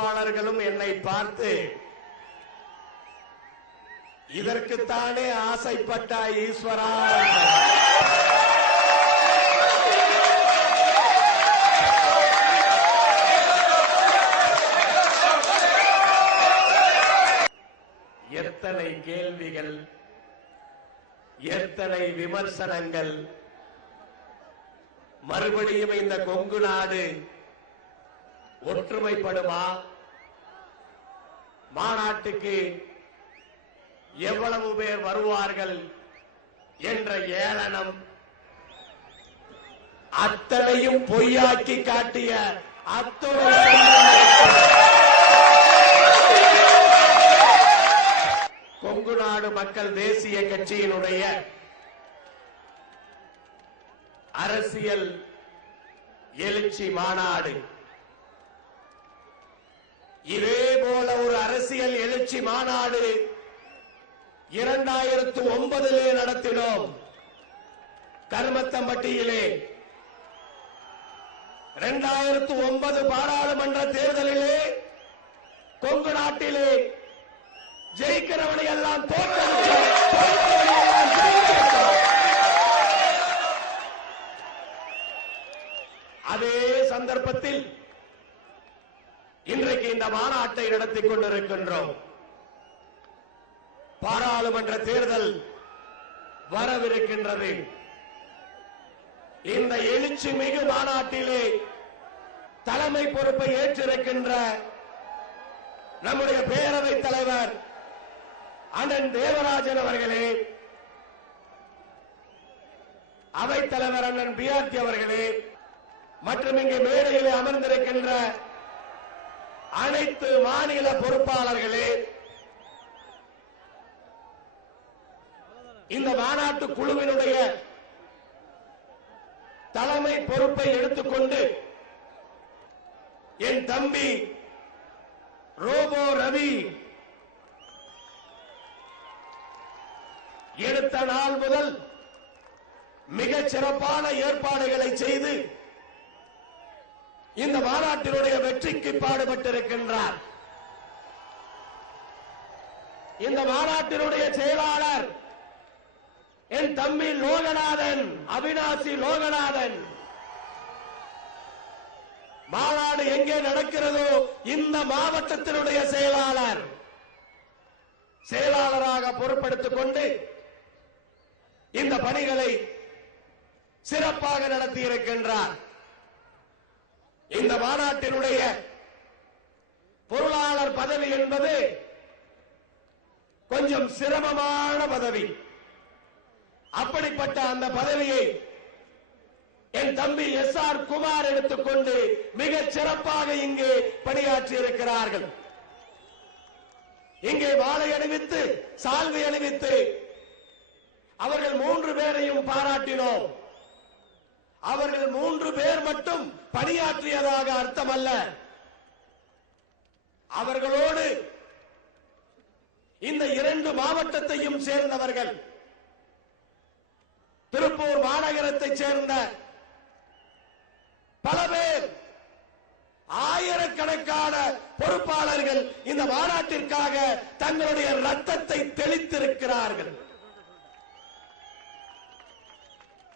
பொறுப்பாளர்களும் என்னை பார்த்து இதற்குத்தானே ஆசைப்பட்ட ஈஸ்வரா, எத்தனை கேள்விகள், எத்தனை விமர்சனங்கள். மறுபடியும் இந்த கொங்கு நாடு ஒற்றுமைப்படுமா? மாநாட்டுக்கு எவ்வளவு பேர் வருவார்கள் என்ற ஏளனம் அத்தனையும் பொய்யாக்கி காட்டிய அத்துணை கொங்கு நாடு மக்கள் தேசிய கட்சியினுடைய அரசியல் எழுச்சி மாநாடு. இதே போல ஒரு அரசியல் எழுச்சி மாநாடு 2009 நடத்தினோம் கருமத்தம்பட்டியிலே. 2009 பாராளுமன்ற தேர்தலிலே கொங்கு நாட்டிலே ஜெயிக்கிறவனை எல்லாம் தோற்கடித்தோம். அதே சந்தர்ப்பத்தில் இன்றைக்கு இந்த மாநாட்டை நடத்திக் கொண்டிருக்கின்றோம். பாராளுமன்ற தேர்தல் வரவிருக்கின்றது. இந்த எழுச்சி மிகு மாநாட்டிலே தலைமை பொறுப்பை ஏற்றிருக்கின்ற நம்முடைய பேரவைத் தலைவர் அண்ணன் தேவராஜன் அவர்களே, அவைத் தலைவர் அண்ணன் பிஆர்டி அவர்களே, மற்றும் இங்கு மேடையில் அமர்ந்திருக்கின்ற அனைத்து மாநில பொறுப்பாளர்களே, இந்த மாநாட்டு குழுவினுடைய தலைமை பொறுப்பை எடுத்துக்கொண்டு என் தம்பி ரோபோ ரவி எடுத்த நாள் முதல் மிகச் சிறப்பான ஏற்பாடுகளை செய்து இந்த மாநாட்டினுடைய வெற்றிக்கு பாடுபட்டிருக்கின்றார். இந்த மாநாட்டினுடைய செயலாளர் என் தம்பி லோகநாதன், அவினாசி லோகநாதன். மாநாடு எங்கே நடக்கிறதோ இந்த மாவட்டத்தினுடைய செயலாளராக பொறுப்பெடுத்துக் கொண்டு இந்த பணிகளை சிறப்பாக நடத்தி இருக்கின்றார். இந்த மாநாட்டினுடைய பொருளாளர் பதவி என்பது கொஞ்சம் சிரமமான பதவி. அப்படிப்பட்ட அந்த பதவியை என் தம்பி SR குமார் எடுத்துக்கொண்டு மிகச் சிறப்பாக இங்கே பணியாற்றி இருக்கிறார்கள். இங்கே வாளை அணிவித்து சால்வை அணிவித்து அவர்கள் 3 பேரையும் பாராட்டினோம். அவர்கள் 3 பேர் மட்டும் பணியாற்றியதாக அர்த்தமல்ல. அவர்களோடு இந்த 2 மாவட்டத்தையும் சேர்ந்தவர்கள், திருப்பூர் மாநகரத்தைச் சேர்ந்த பல பேர், ஆயிரக்கணக்கான பொறுப்பாளர்கள் இந்த மாநாட்டிற்காக தங்களுடைய ரத்தத்தை தெளித்திருக்கிறார்கள்.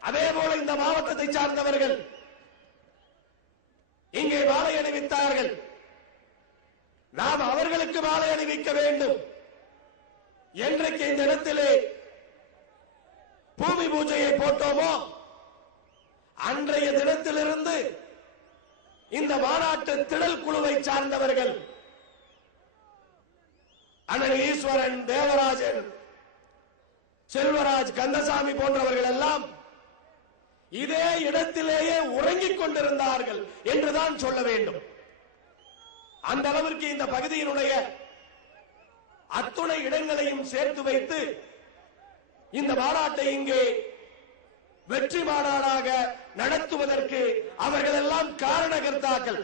அதேபோல இந்த மாவட்டத்தை சார்ந்தவர்கள் இங்கே மாலை அணிவித்தார்கள். நாம் அவர்களுக்கு மாலை அணிவிக்க வேண்டும். என்றைக்கு இந்த இடத்திலே பூமி பூஜையை போட்டோமோ அன்றைய தினத்திலிருந்து இந்த மாநாட்டு திடல் குழுவை சார்ந்தவர்கள் அண்ணன் ஈஸ்வரன், தேவராஜன், செல்வராஜ், கந்தசாமி போன்றவர்கள் எல்லாம் இதே இடத்திலேயே உறங்கிக் கொண்டிருந்தார்கள் என்றுதான் சொல்ல வேண்டும். அந்த அளவிற்கு இந்த பகுதியினுடைய அத்துணை இடங்களையும் சேர்த்து வைத்து இந்த மாநாட்டை இங்கே வெற்றி மாநாடாக நடத்துவதற்கு அவர்கள் எல்லாம் காரணகர்த்தாக்கள்.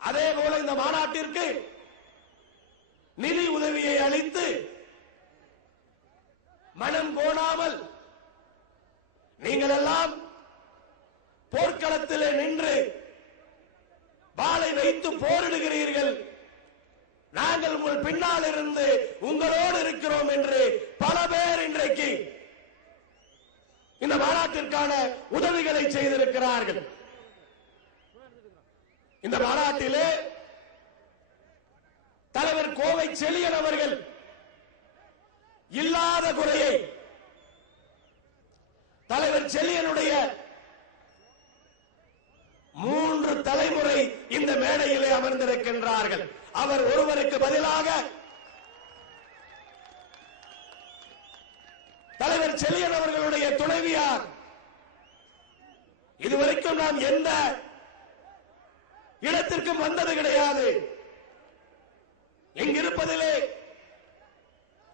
அதே போல இந்த மாநாட்டிற்கு நிதி உதவியை அளித்து மனம் கோணாமல் நீங்கள் எல்லாம் போர்க்களத்திலே நின்று வாளை வைத்து போரிடுகிறீர்கள், நாங்கள் உங்கள் பின்னால் இருந்து உங்களோடு இருக்கிறோம் என்று பல பேர் இன்றைக்கு இந்த மாநாட்டிற்கான உதவிகளை செய்திருக்கிறார்கள். இந்த மாநாட்டிலே தலைவர் கோவை செழியன் அவர்கள் இல்லாத குறையை தலைவர் செழியனுடைய 3 தலைமுறை இந்த மேடையிலே அமர்ந்திருக்கின்றார்கள். அவர் ஒருவருக்கு பதிலாக தலைவர் செழியன் அவர்களுடைய துணைவியார். இதுவரைக்கும் நாம் எந்த இடத்திற்கும் வந்தது கிடையாது. இங்கிருப்பதிலே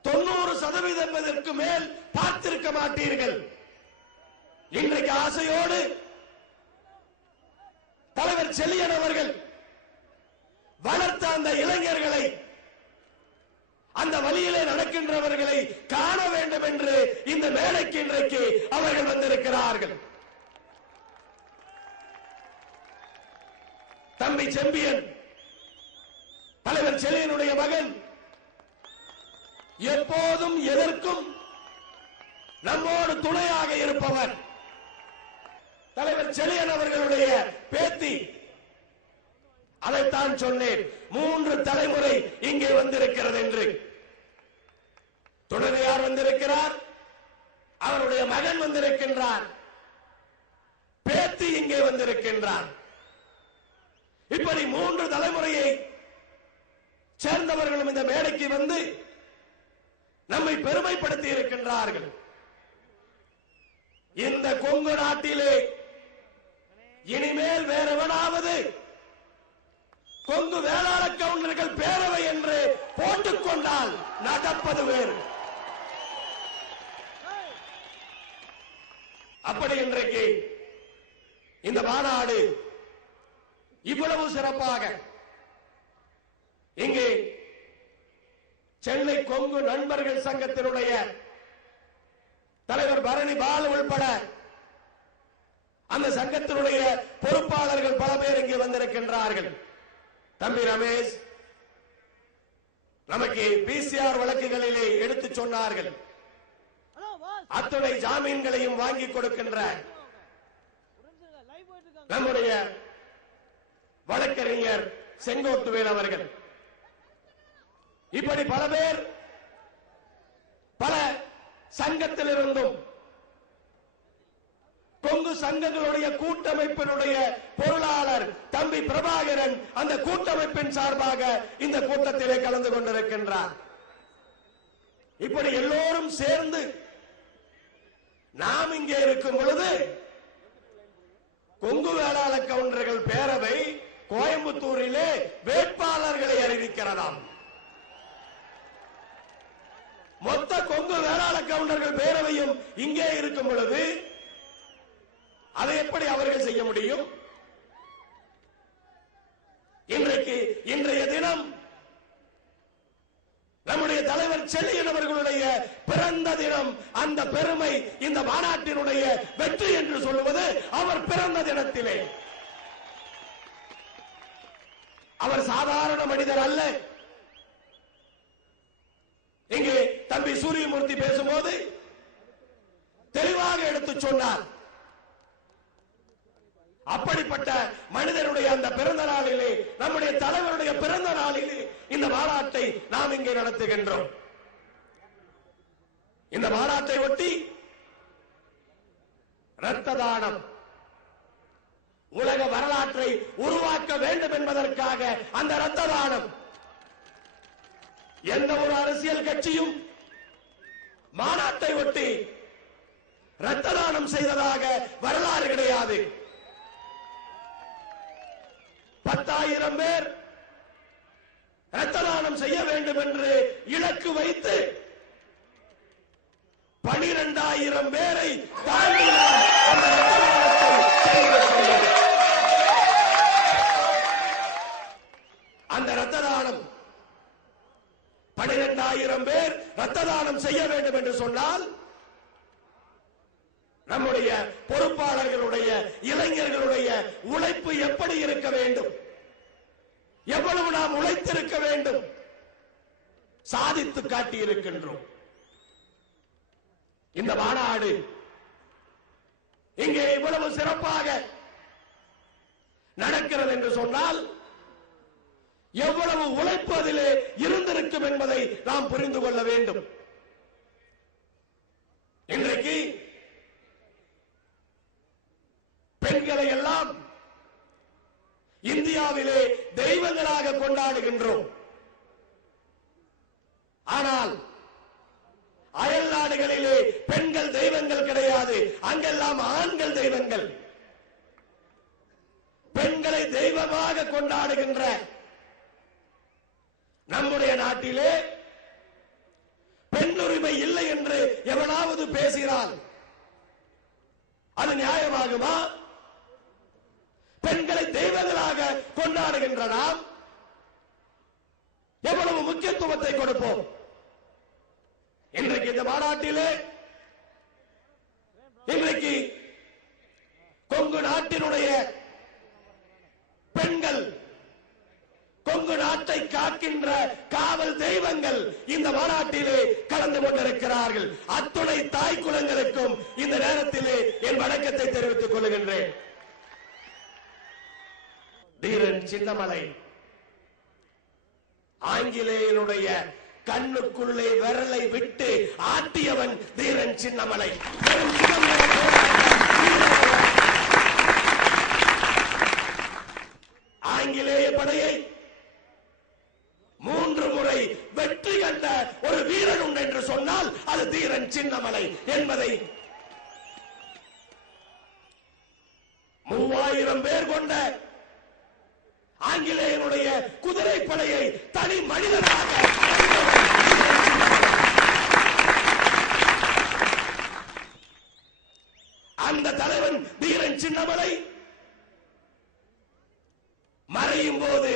90% மேல் பார்த்திருக்க மாட்டீர்கள். இன்றைக்கு ஆசையோடு தலைவர் செழியன் அவர்கள் வளர்த்த அந்த இளைஞர்களை, அந்த வழியிலே நடக்கின்றவர்களை காண வேண்டும் என்று இந்த மேடைக்கு இன்றைக்கு அவர்கள் வந்திருக்கிறார்கள். தம்பி செம்பியன் தலைவர் செழியனுடைய மகன் எப்போதும் எதற்கும் நம்மோடு துணையாக இருப்பவர். தலைவர் செழியன் அவர்களுடைய பேத்தி. அதைத்தான் சொன்னேன், 3 தலைமுறை இங்கே வந்திருக்கிறது என்று. துணையார் வந்திருக்கிறார், அவருடைய மகன் வந்திருக்கின்றார், பேத்தி இங்கே வந்திருக்கின்றார். இப்படி 3 தலைமுறையை சேர்ந்தவர்களும் இந்த மேடைக்கு வந்து நம்மை பெருமைப்படுத்தி இருக்கின்றார்கள். இந்த கொங்கு நாட்டிலே இனிமேல் வேற எவனாவது கொங்கு வேளாளர் கவுண்டர்கள் பேரவை என்று போட்டுக் கொண்டால் நடப்பது வேறு. அப்படி இன்றைக்கு இந்த மாநாடு இவ்வளவு சிறப்பாக இங்கே சென்னை கொங்கு நண்பர்கள் சங்கத்தினுடைய தலைவர் பரணி பாலு உள்பட அந்த சங்கத்தினுடைய பொறுப்பாளர்கள் பல பேர் இங்கே வந்திருக்கின்றார்கள். தம்பி ரமேஷ் நமக்கு பிசிஆர் வழக்குகளிலே எடுத்து சொன்னார்கள். அத்துணை ஜாமீன்களையும் வாங்கி கொடுக்கின்ற நம்முடைய வழக்கறிஞர் செங்கோட்டுவேல் அவர்கள், இப்படி பல பேர் பல சங்கத்திலிருந்தும் கொங்கு சங்கங்களுடைய கூட்டமைப்பினுடைய பொருளாளர் தம்பி பிரபாகரன் அந்த கூட்டமைப்பின் சார்பாக இந்த கூட்டத்திலே கலந்து கொண்டிருக்கின்றார். இப்படி எல்லோரும் சேர்ந்து நாம் இங்கே இருக்கும் பொழுது கொங்கு வேளாளர் கவுண்டர்கள் பேரவை கோயம்புத்தூரிலே வேட்பாளர்களை அறிவிக்கிறதாம். மொத்த கொங்கு வேளாளர் கவுண்டர்கள் பேரவையும் இங்கே இருக்கும் பொழுது அதை எப்படி அவர்கள் செய்ய முடியும்? இன்றைய தினம் நம்முடைய தலைவர் செழியன் அவர்களுடைய பிறந்த தினம். அந்த பெருமை இந்த மாநாட்டினுடைய வெற்றி என்று சொல்லுவது அவர் பிறந்த தினத்திலே. அவர் சாதாரண மனிதர் அல்ல. இங்கே தம்பி சூரியமூர்த்தி பேசும்போது தெளிவாக எடுத்து சொன்னார். அப்படிப்பட்ட மனிதனுடைய அந்த பிறந்த நாளிலே, நம்முடைய தலைவருடைய பிறந்த நாளிலே இந்த மாநாட்டை நாம் இங்கே நடத்துகின்றோம். இந்த மாநாட்டை ஒட்டி இரத்த தானம் உலக வரலாற்றை உருவாக்க வேண்டும் என்பதற்காக அந்த இரத்த தானம். எந்த ஒரு அரசியல் கட்சியும் மாநாட்டை ஒட்டி இரத்த தானம் செய்ததாக வரலாறு கிடையாது. 10,000 பேர் இரத்த தானம் செய்ய வேண்டும் என்று இலக்கு வைத்து 12,000 பேரை தாண்டி அந்த இரத்த தானம் 12,000 பேர் இரத்த தானம் செய்ய வேண்டும் என்று சொன்னால் நம்முடைய பொறுப்பாளர்களுடைய இளைஞர்களுடைய உழைப்பு எப்படி இருக்க வேண்டும்? எவ்வளவு நாம் உழைத்திருக்க வேண்டும், சாதித்து காட்டியிருக்கின்றோம். இந்த மாநாடு இங்கே இவ்வளவு சிறப்பாக நடக்கிறது என்று சொன்னால் எவ்வளவு உழைப்பு அதிலே இருந்திருக்கும் என்பதை நாம் புரிந்து கொள்ள வேண்டும். இன்றைக்கு பெண்களை எல்லாம் இந்தியாவிலே தெய்வங்களாக கொண்டாடுகின்றோம். ஆனால் அயல் நாடுகளிலே பெண்கள் தெய்வங்கள் கிடையாது, அங்கெல்லாம் ஆண்கள் தெய்வங்கள். பெண்களை தெய்வமாக கொண்டாடுகின்ற நம்முடைய நாட்டிலே பெண்ணுரிமை இல்லை என்று எவனாவது பேசுகிறான், அது நியாயமாகுமா? பெண்களை தெய்வங்களாக கொண்டாடுகின்ற நாம் எவ்வளவு முக்கியத்துவத்தை கொடுப்போம்? இன்றைக்கு இந்த மாநாட்டிலே இன்றைக்கு கொங்கு நாட்டினுடைய பெண்கள், கொங்கு நாட்டை காக்கின்ற காவல் தெய்வங்கள் இந்த மாநாட்டிலே கலந்து கொண்டிருக்கிறார்கள். அத்துணை தாய் குலங்களுக்கும் இந்த நேரத்திலே என் வணக்கத்தை தெரிவித்துக் கொள்கின்றேன். தீரன் சின்னமலை ஆங்கிலேயனுடைய கண்ணுக்குள்ளே விரலை விட்டு ஆட்டியவன் தீரன் சின்னமலை. ஆங்கிலேய படையை 3 முறை வெற்றி கண்ட ஒரு வீரன் உண்டு என்று சொன்னால் அது தீரன் சின்னமலை என்பதை 3000 பேர் கொண்ட ஆங்கிலேயனுடைய குதிரை படையை தனி மனிதனாக அந்த தலைவன் தீரன் சின்னமலை மறையும் போது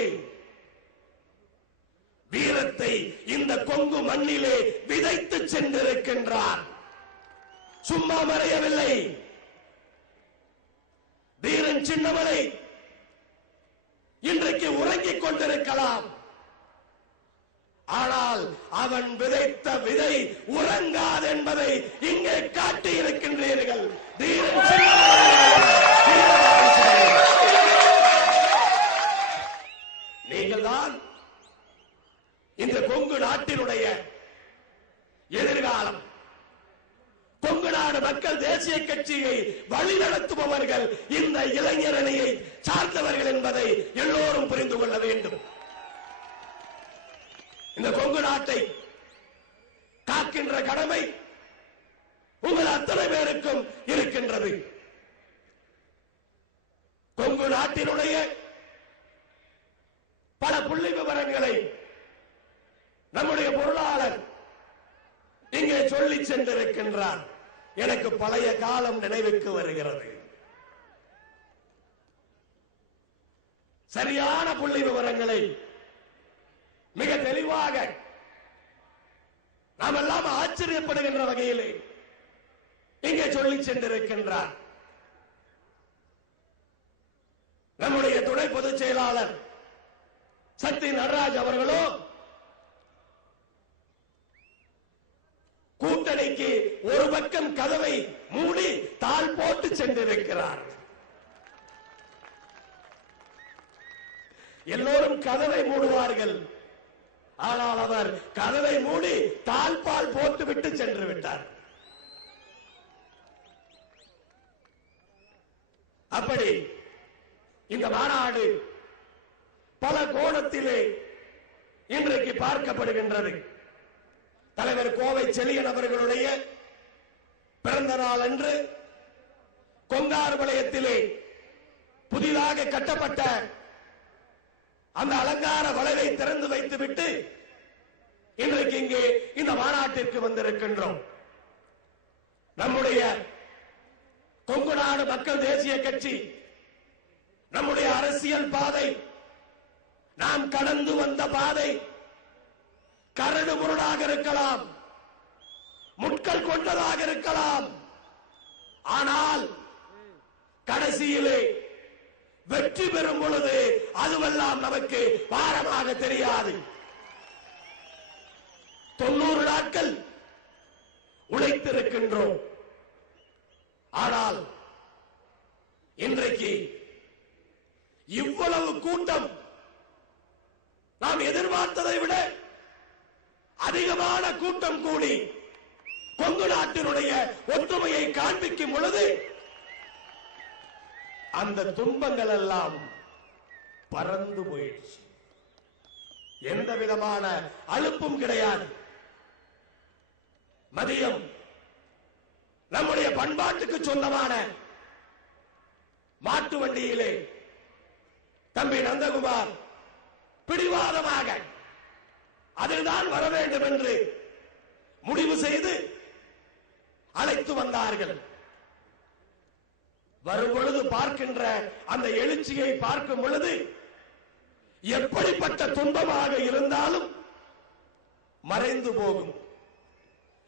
வீரத்தை இந்த கொங்கு மண்ணிலே விதைத்து சென்றிருக்கின்றார். சும்மா மறையவில்லை. தீரன் சின்னமலை இன்றைக்கு உறங்கிக் கொண்டிருக்கலாம், ஆனால் அவன் விதைத்த விதை உறங்காது என்பதை இங்கே காட்டியிருக்கின்றீர்கள். தீரன் நீங்கள் தான் இந்த கொங்கு நாட்டினுடைய எதிர்காலம். கொங்கு நாடு மக்கள் தேசிய கட்சியை வழிநடத்துபவர்கள் இந்த இளைஞர் அணியை சார்ந்தவர்கள் என்பதை எல்லோரும் புரிந்து கொள்ள வேண்டும். இந்த கொங்கு நாட்டை காக்கின்ற கடமை உங்கள் அத்தனை பேருக்கும் இருக்கின்றது. கொங்கு நாட்டினுடைய பல புள்ளி விவரங்களை நம்முடைய பொருளாளர் இங்கே சொல்லி சென்றிருக்கின்றார். எனக்கு பழைய காலம் நினைவுக்கு வருகிறது. சரியான புள்ளி விவரங்களை மிக தெளிவாக நாம் எல்லாம் ஆச்சரியப்படுகின்ற வகையிலே இங்கே சொல்லி சென்றிருக்கின்றார். நம்முடைய துணை பொதுச் செயலாளர் சக்தி நடராஜ் அவர்களோ கூட்டணிக்கு ஒரு பக்கம் கதவை மூடி தாள் போட்டு சென்றிருக்கிறார். எல்லோரும் கதவை மூடுவார்கள், ஆனால் அவர் கதவை மூடி தாழ்பால் போட்டுவிட்டு சென்று விட்டார். அப்படி இந்த மாநாடு பல கோணத்திலே இன்றைக்கு பார்க்கப்படுகின்றது. தலைவர் கோவை செழியன் அவர்களுடைய பிறந்த நாள் அன்று கொங்கார்பாளையத்திலே புதிதாக கட்டப்பட்ட அந்த அலங்கார வளைவை திறந்து வைத்துவிட்டு இன்றைக்கு இங்கே இந்த மாநாட்டிற்கு வந்திருக்கின்றோம். நம்முடைய கொங்கு நாடு மக்கள் தேசிய கட்சி, நம்முடைய அரசியல் பாதை, நாம் கடந்து வந்த பாதை கரடு முரடாக இருக்கலாம், முட்கள் கொண்டதாக இருக்கலாம். ஆனால் கடைசியிலே வெற்றி பெறும் பொழுது அதுவெல்லாம் நமக்கு பாரமாக தெரியாது. 90 நாட்கள் உழைத்திருக்கின்றோம். ஆனால் இன்றைக்கு இவ்வளவு கூட்டம் நாம் எதிர்பார்த்ததை விட அதிகமான கூட்டம் கூடி கொங்கு நாட்டினுடைய ஒற்றுமையை காண்பிக்கும் பொழுது அந்த துன்பங்கள் எல்லாம் பறந்து போயிடுச்சு. எந்த விதமான அலுப்பும் கிடையாது. மதியம் நம்முடைய பண்பாட்டுக்கு சொந்தமான மாட்டு வண்டியிலே தம்பி நந்தகுமார் பிடிவாதமாக அதில்தான் வர வேண்டும் என்று முடிவு செய்து அழைத்து வந்தார்கள். வரும் பொழுது பார்க்கின்ற அந்த எழுச்சியை பார்க்கும் பொழுது எப்படிப்பட்ட துன்பமாக இருந்தாலும் மறைந்து போகும்.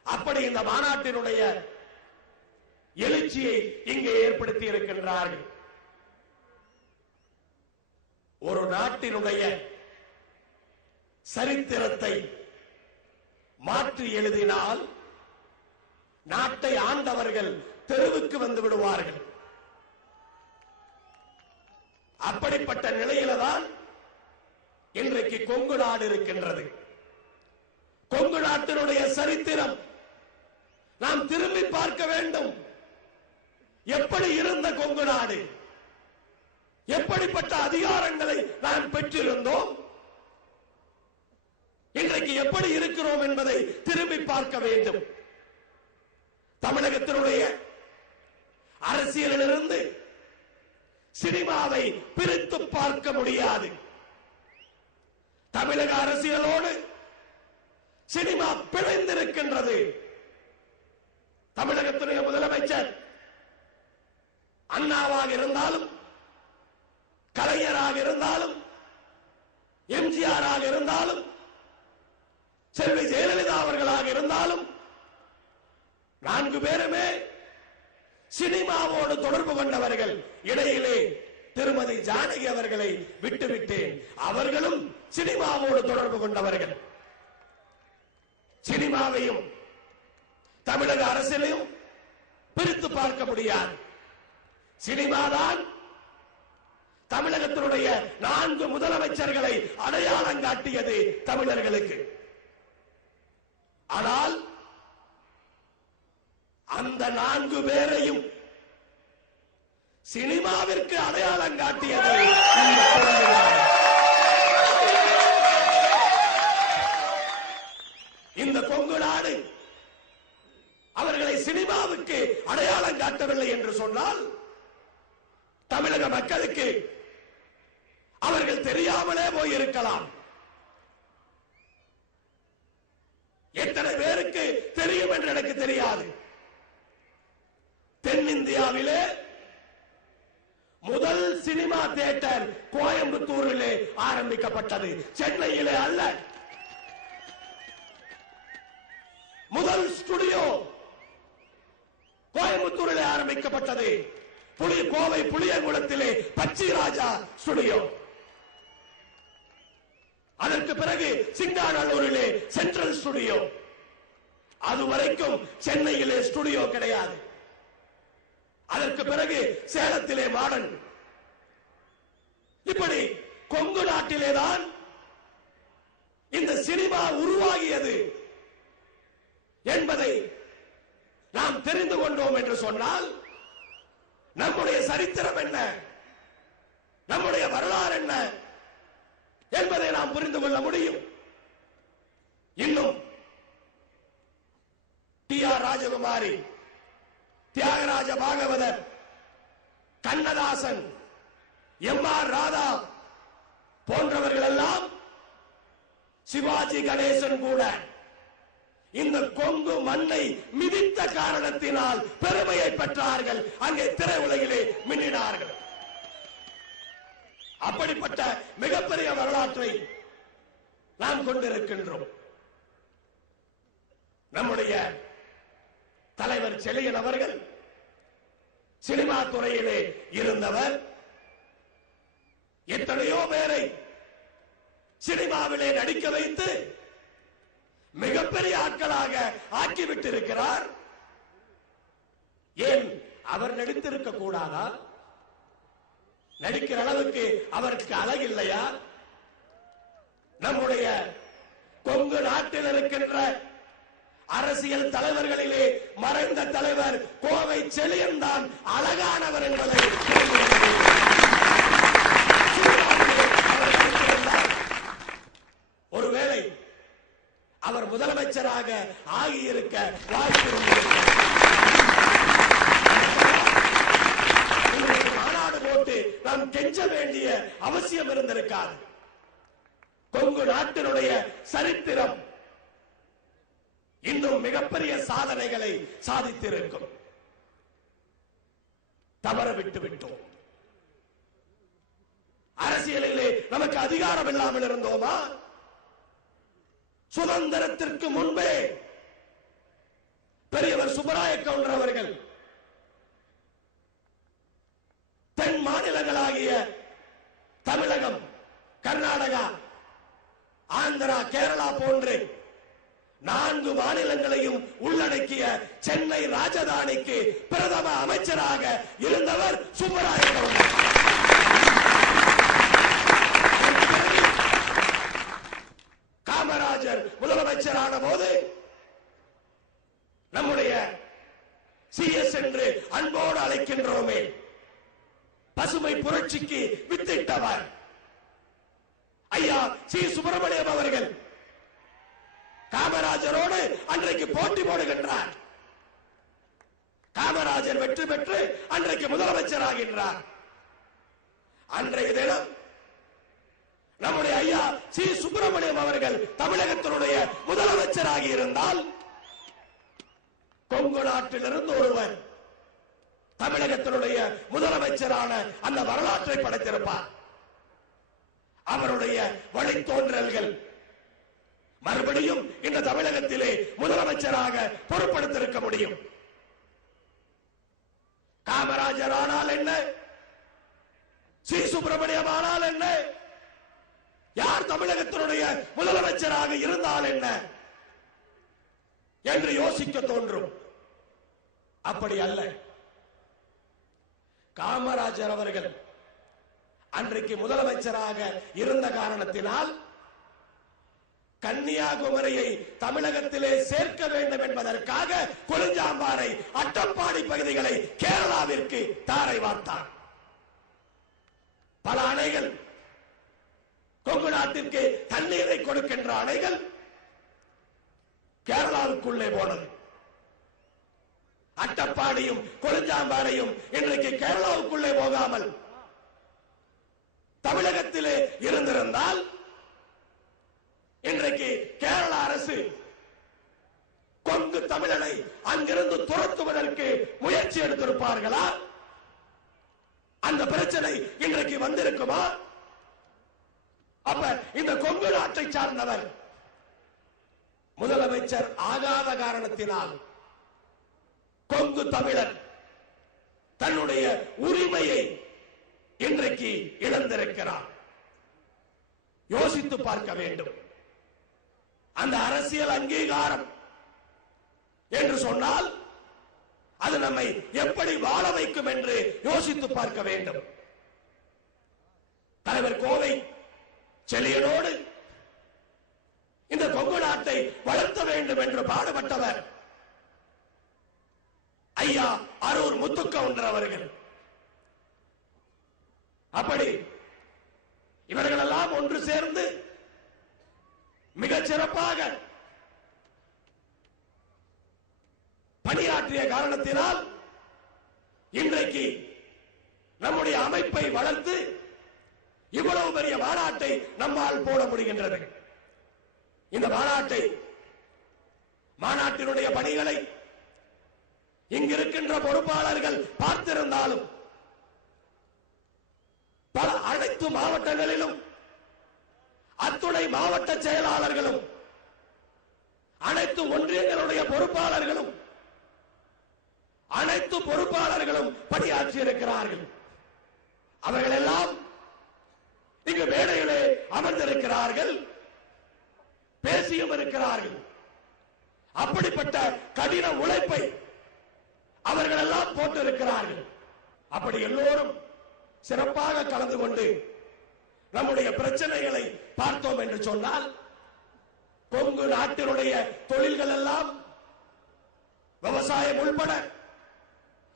அப்படி இந்த மாநாட்டினுடைய எழுச்சியை இங்கே ஏற்படுத்தி இருக்கின்றார்கள். ஒரு நாட்டினுடைய சரித்திரத்தை மாற்றி எழுதினால் நாட்டை ஆண்டவர்கள் தெருவுக்கு வந்து விடுவார்கள். அப்படிப்பட்ட நிலையில்தான் இன்றைக்கு கொங்கு நாடு இருக்கின்றது. கொங்கு நாட்டினுடைய சரித்திரம் நாம் திரும்பி பார்க்க வேண்டும். எப்படி இருந்த கொங்கு நாடு, எப்படிப்பட்ட அதிகாரங்களை நாம் பெற்றிருந்தோம், இன்றைக்கு எப்படி இருக்கிறோம் என்பதை திரும்பி பார்க்க வேண்டும். தமிழகத்தினுடைய அரசியலிலிருந்து சினிமாவை பிரித்து பார்க்க முடியாது. தமிழக அரசியலோடு சினிமா பிணைந்திருக்கின்றது. தமிழகத்துடைய முதலமைச்சர் அண்ணாவாக இருந்தாலும், கலைஞராக இருந்தாலும், எம்ஜிஆராக இருந்தாலும், செல்வி ஜெயலலிதா அவர்களாக இருந்தாலும் 4 பேருமே சினிமாவோடு தொடர்பு கொண்டவர்கள். இடையிலே திருமதி ஜானகி அவர்களை விட்டுவிட்டேன். அவர்களும் சினிமாவோடு தொடர்பு கொண்டவர்கள். சினிமாவையும் தமிழக அரசியலையும் பிரித்து பார்க்க முடியாது. சினிமாதான் தமிழகத்தினுடைய 4 முதலமைச்சர்களை அடையாளம் காட்டியது தமிழர்களுக்கு. ஆனால் அந்த 4 பேரையும் சினிமாவிற்கு அடையாளம் காட்டியது இந்த கொங்கு நாடு. அவர்களை சினிமாவுக்கு அடையாளம் காட்டவில்லை என்று சொன்னால் தமிழக மக்களுக்கு அவர்கள் தெரியாமலே போயிருக்கலாம். எத்தனை பேருக்கு தெரியும் என்று எனக்கு தெரியாது. தென்னிந்தியாவிலே முதல் சினிமா தியேட்டர் கோயம்புத்தூரிலே ஆரம்பிக்கப்பட்டது, சென்னையிலே அல்ல. முதல் ஸ்டுடியோ கோயம்புத்தூரிலே ஆரம்பிக்கப்பட்டது. கோவை புளியங்குளத்திலே பச்சிராஜா ஸ்டுடியோ. அதற்கு பிறகு சிங்காநல்லூரிலே சென்ட்ரல் ஸ்டுடியோ. அதுவரைக்கும் சென்னையிலே ஸ்டுடியோ கிடையாது. அதற்கு பிறகு சேலத்திலே மாடர்ன். இப்படி கொங்கு நாட்டிலேதான் இந்த சினிமா உருவாகியது என்பதை நாம் தெரிந்து கொண்டோம் என்று சொன்னால் நம்முடைய சரித்திரம் என்ன, நம்முடைய வரலாறு என்ன என்பதை நாம் புரிந்து கொள்ள முடியும். இன்னும் டி.ஆர். ராஜகுமாரி, தியாகராஜ பாகவதர், கண்ணதாசன், எம்.ஆர். ராதா போன்றவர்கள் எல்லாம், சிவாஜி கணேசன் கூட இந்த கொங்கு மண்ணை மிதித்த காரணத்தினால் பெருமையை பெற்றார்கள். அங்கே திரையுலகிலே மின்னினார்கள். அப்படிப்பட்ட மிகப்பெரிய வரலாற்றை நாம் கொண்டிருக்கின்றோம். நம்முடைய தலைவர் செழியன் அவர்கள் சினிமா துறையிலே இருந்தவர். எத்தனையோ பேரை சினிமாவிலே நடிக்க வைத்து மிகப்பெரிய ஆட்களாக ஆக்கிவிட்டிருக்கிறார். ஏன் அவர் நடித்திருக்க கூடாதா? நடிக்கிற அளவுக்கு அவருக்கு அழகில்லையா? நம்முடைய கொங்கு நாட்டில் இருக்கின்ற அரசியல் தலைவர்களிலே மறைந்த தலைவர் கோவை செழியன் தான் அழகானவர் என்பதை ஒருவேளை அவர் முதலமைச்சராக ஆகியிருக்க வாய்ப்பு மாநாடு போட்டு நாம் கெஞ்ச வேண்டிய அவசியம் இருந்திருக்காது. கொங்கு நாட்டினுடைய சரித்திரம் இன்னும் மிகப்பெரிய சாதனைகளை சாதித்திருக்கும். தவற விட்டுவிட்டோம். அரசியலிலே நமக்கு அதிகாரம் இல்லாமல் இருந்தோமா? சுதந்திரத்திற்கு முன்பே பெரியவர் சுப்பராய கவுண்டர் அவர்கள் தென் மாநிலங்களாகிய தமிழகம், கர்நாடகா, ஆந்திரா, கேரளா போன்று 4 மாநிலங்களையும் உள்ளடக்கிய சென்னை ராஜதானிக்கு பிரதம அமைச்சராக இருந்தவர் சுப்பராய கவுண்டர். காமராஜர் முதலமைச்சரான போது நம்முடைய CS என்று அன்போடு அழைக்கின்றோமே, பசுமை புரட்சிக்கு வித்திட்டவர் ஐயா சி. சுப்பிரமணியம் அவர்கள் காமராஜரோடு அன்றைக்கு போட்டி போடுகின்றார். காமராஜர் வெற்றி பெற்று அன்றைக்கு முதலமைச்சராகின்றார். அன்றைய தினம் நம்முடைய ஐயா சி. சுப்பிரமணியம் அவர்கள் தமிழகத்தினுடைய முதலமைச்சராகி இருந்தால் கொங்கு நாட்டிலிருந்து ஒருவர் தமிழகத்தினுடைய முதலமைச்சரான அந்த வரலாற்றை படைத்திருப்பார். அவருடைய வழித்தோன்றல்கள் மறுபடியும் இந்த தமிழகத்திலே முதலமைச்சராக பொறுப்படுத்திருக்க முடியும். காமராஜர் ஆனால் என்ன, சி. சுப்பிரமணியம் ஆனால் என்ன, யார் தமிழகத்தினுடைய முதலமைச்சராக இருந்தால் என்ன என்று யோசிக்க தோன்றும். அப்படி அல்ல. காமராஜர் அவர்கள் அன்றைக்கு முதலமைச்சராக இருந்த காரணத்தினால் கன்னியாகுமரியை தமிழகத்திலே சேர்க்க வேண்டும் என்பதற்காக கொலுஞ்சாம்பாறை, அட்டப்பாடி பகுதிகளை கேரளாவிற்கு தாரை வார்த்தார். பல அணைகள், கொங்கு நாட்டிற்கு தண்ணீரை கொடுக்கின்ற அணைகள் கேரளாவுக்குள்ளே போனது. அட்டப்பாடியும் கொலுஞ்சாம்பாறையும் இன்றைக்கு கேரளாவுக்குள்ளே போகாமல் தமிழகத்திலே இருந்திருந்தால் இன்றைக்கு கேரள அரசு கொங்கு தமிழனை அங்கிருந்து துரத்துவதற்கு முயற்சி எடுத்திருப்பார்களா? அந்த பிரச்சனை இன்றைக்கு வந்திருக்குமா? அப்ப இந்த கொங்கு நாட்டை சார்ந்தவர் முதலமைச்சர் ஆகாத காரணத்தினால் கொங்கு தமிழர் தன்னுடைய உரிமையை இன்றைக்கு இழந்திருக்கிறார். யோசித்து பார்க்க வேண்டும். அந்த அரசியல் அங்கீகாரம் என்று சொன்னால் அது நம்மை எப்படி வாழ வைக்கும் என்று யோசித்து பார்க்க வேண்டும். தலைவர் கோவை செழியனோடு இந்த கொங்கு நாட்டை வளர்த்த வேண்டும் என்று பாடுபட்டவர் ஐயா அரூர் முத்துக்கவுண்டர் அவர்கள். அப்படி இவர்களெல்லாம் ஒன்று சேர்ந்து மிகச் சிறப்பாக பணியாற்றிய காரணத்தினால் இன்றைக்கு நம்முடைய அமைப்பை வளர்த்து இவ்வளவு பெரிய மாநாட்டை நம்மால் போட முடிகின்றது. இந்த மாநாட்டினுடைய பணிகளை இங்கிருக்கின்ற பொறுப்பாளர்கள் பார்த்திருந்தாலும் பல அனைத்து மாவட்டங்களிலும் அத்துணை மாவட்ட செயலாளர்களும் அனைத்து ஒன்றியங்களுடைய பொறுப்பாளர்களும் அனைத்து பொறுப்பாளர்களும் பணியாற்றி இருக்கிறார்கள். அவர்கள் எல்லாம் இங்கு மேடையிலே அமர்ந்திருக்கிறார்கள், பேசியும் இருக்கிறார்கள். அப்படிப்பட்ட கடின உழைப்பை அவர்கள் எல்லாம் போட்டிருக்கிறார்கள். அப்படி எல்லோரும் சிறப்பாக கலந்து கொண்டு நம்முடைய பிரச்சனைகளை பார்த்தோம் என்று சொன்னால், கொங்கு நாட்டினுடைய தொழில்கள் எல்லாம் விவசாயம் உள்பட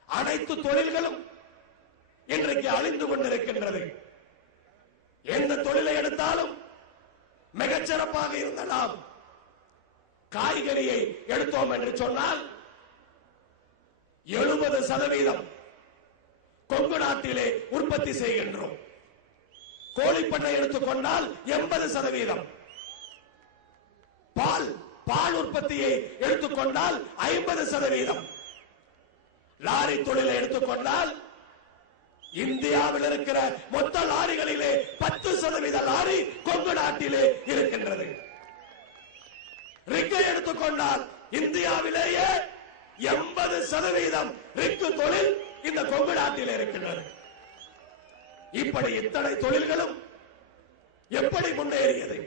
அனைத்து தொழில்களும் இன்றைக்கு அழிந்து கொண்டிருக்கின்றது. எந்த தொழிலை எடுத்தாலும் மிகச்சிறப்பாக இருந்த நாம் காய்கறியை எடுத்தோம் என்று சொன்னால் 70% கொங்கு நாட்டிலே உற்பத்தி செய்கின்றோம். கோழிப்பண்ணை எடுத்துக்கொண்டால் 80%, பால் உற்பத்தியை எடுத்துக்கொண்டால் 50%, லாரி தொழிலை எடுத்துக்கொண்டால் இந்தியாவில் இருக்கிற மொத்த லாரிகளிலே 10% லாரி கொங்கு நாட்டிலே இருக்கின்றது. ரிக்கை எடுத்துக்கொண்டால் இந்தியாவிலேயே 80% ரிக்கு தொழில் இந்த கொங்கு நாட்டில் இருக்கின்றது. இப்படி இத்தனை தொழில்களும் எப்படி முன்னேறியது?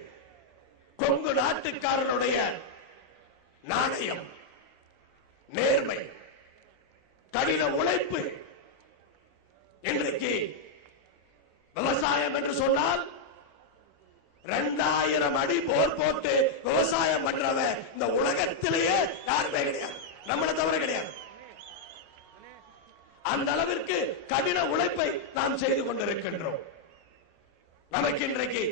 கொங்கு நாட்டுக்காரனுடைய நாணயம், நேர்மை, கடின உழைப்பு. இன்றைக்கு விவசாயம் என்று சொன்னால் 2000 அடி போர் போட்டு விவசாயம் பண்றவன் இந்த உலகத்திலேயே யாருமே கிடையாது, நம்மளை தவிர கிடையாது. அந்த அளவிற்கு கடின உழைப்பை நாம் செய்து கொண்டிருக்கின்றோம். நமக்கு இன்றைக்கு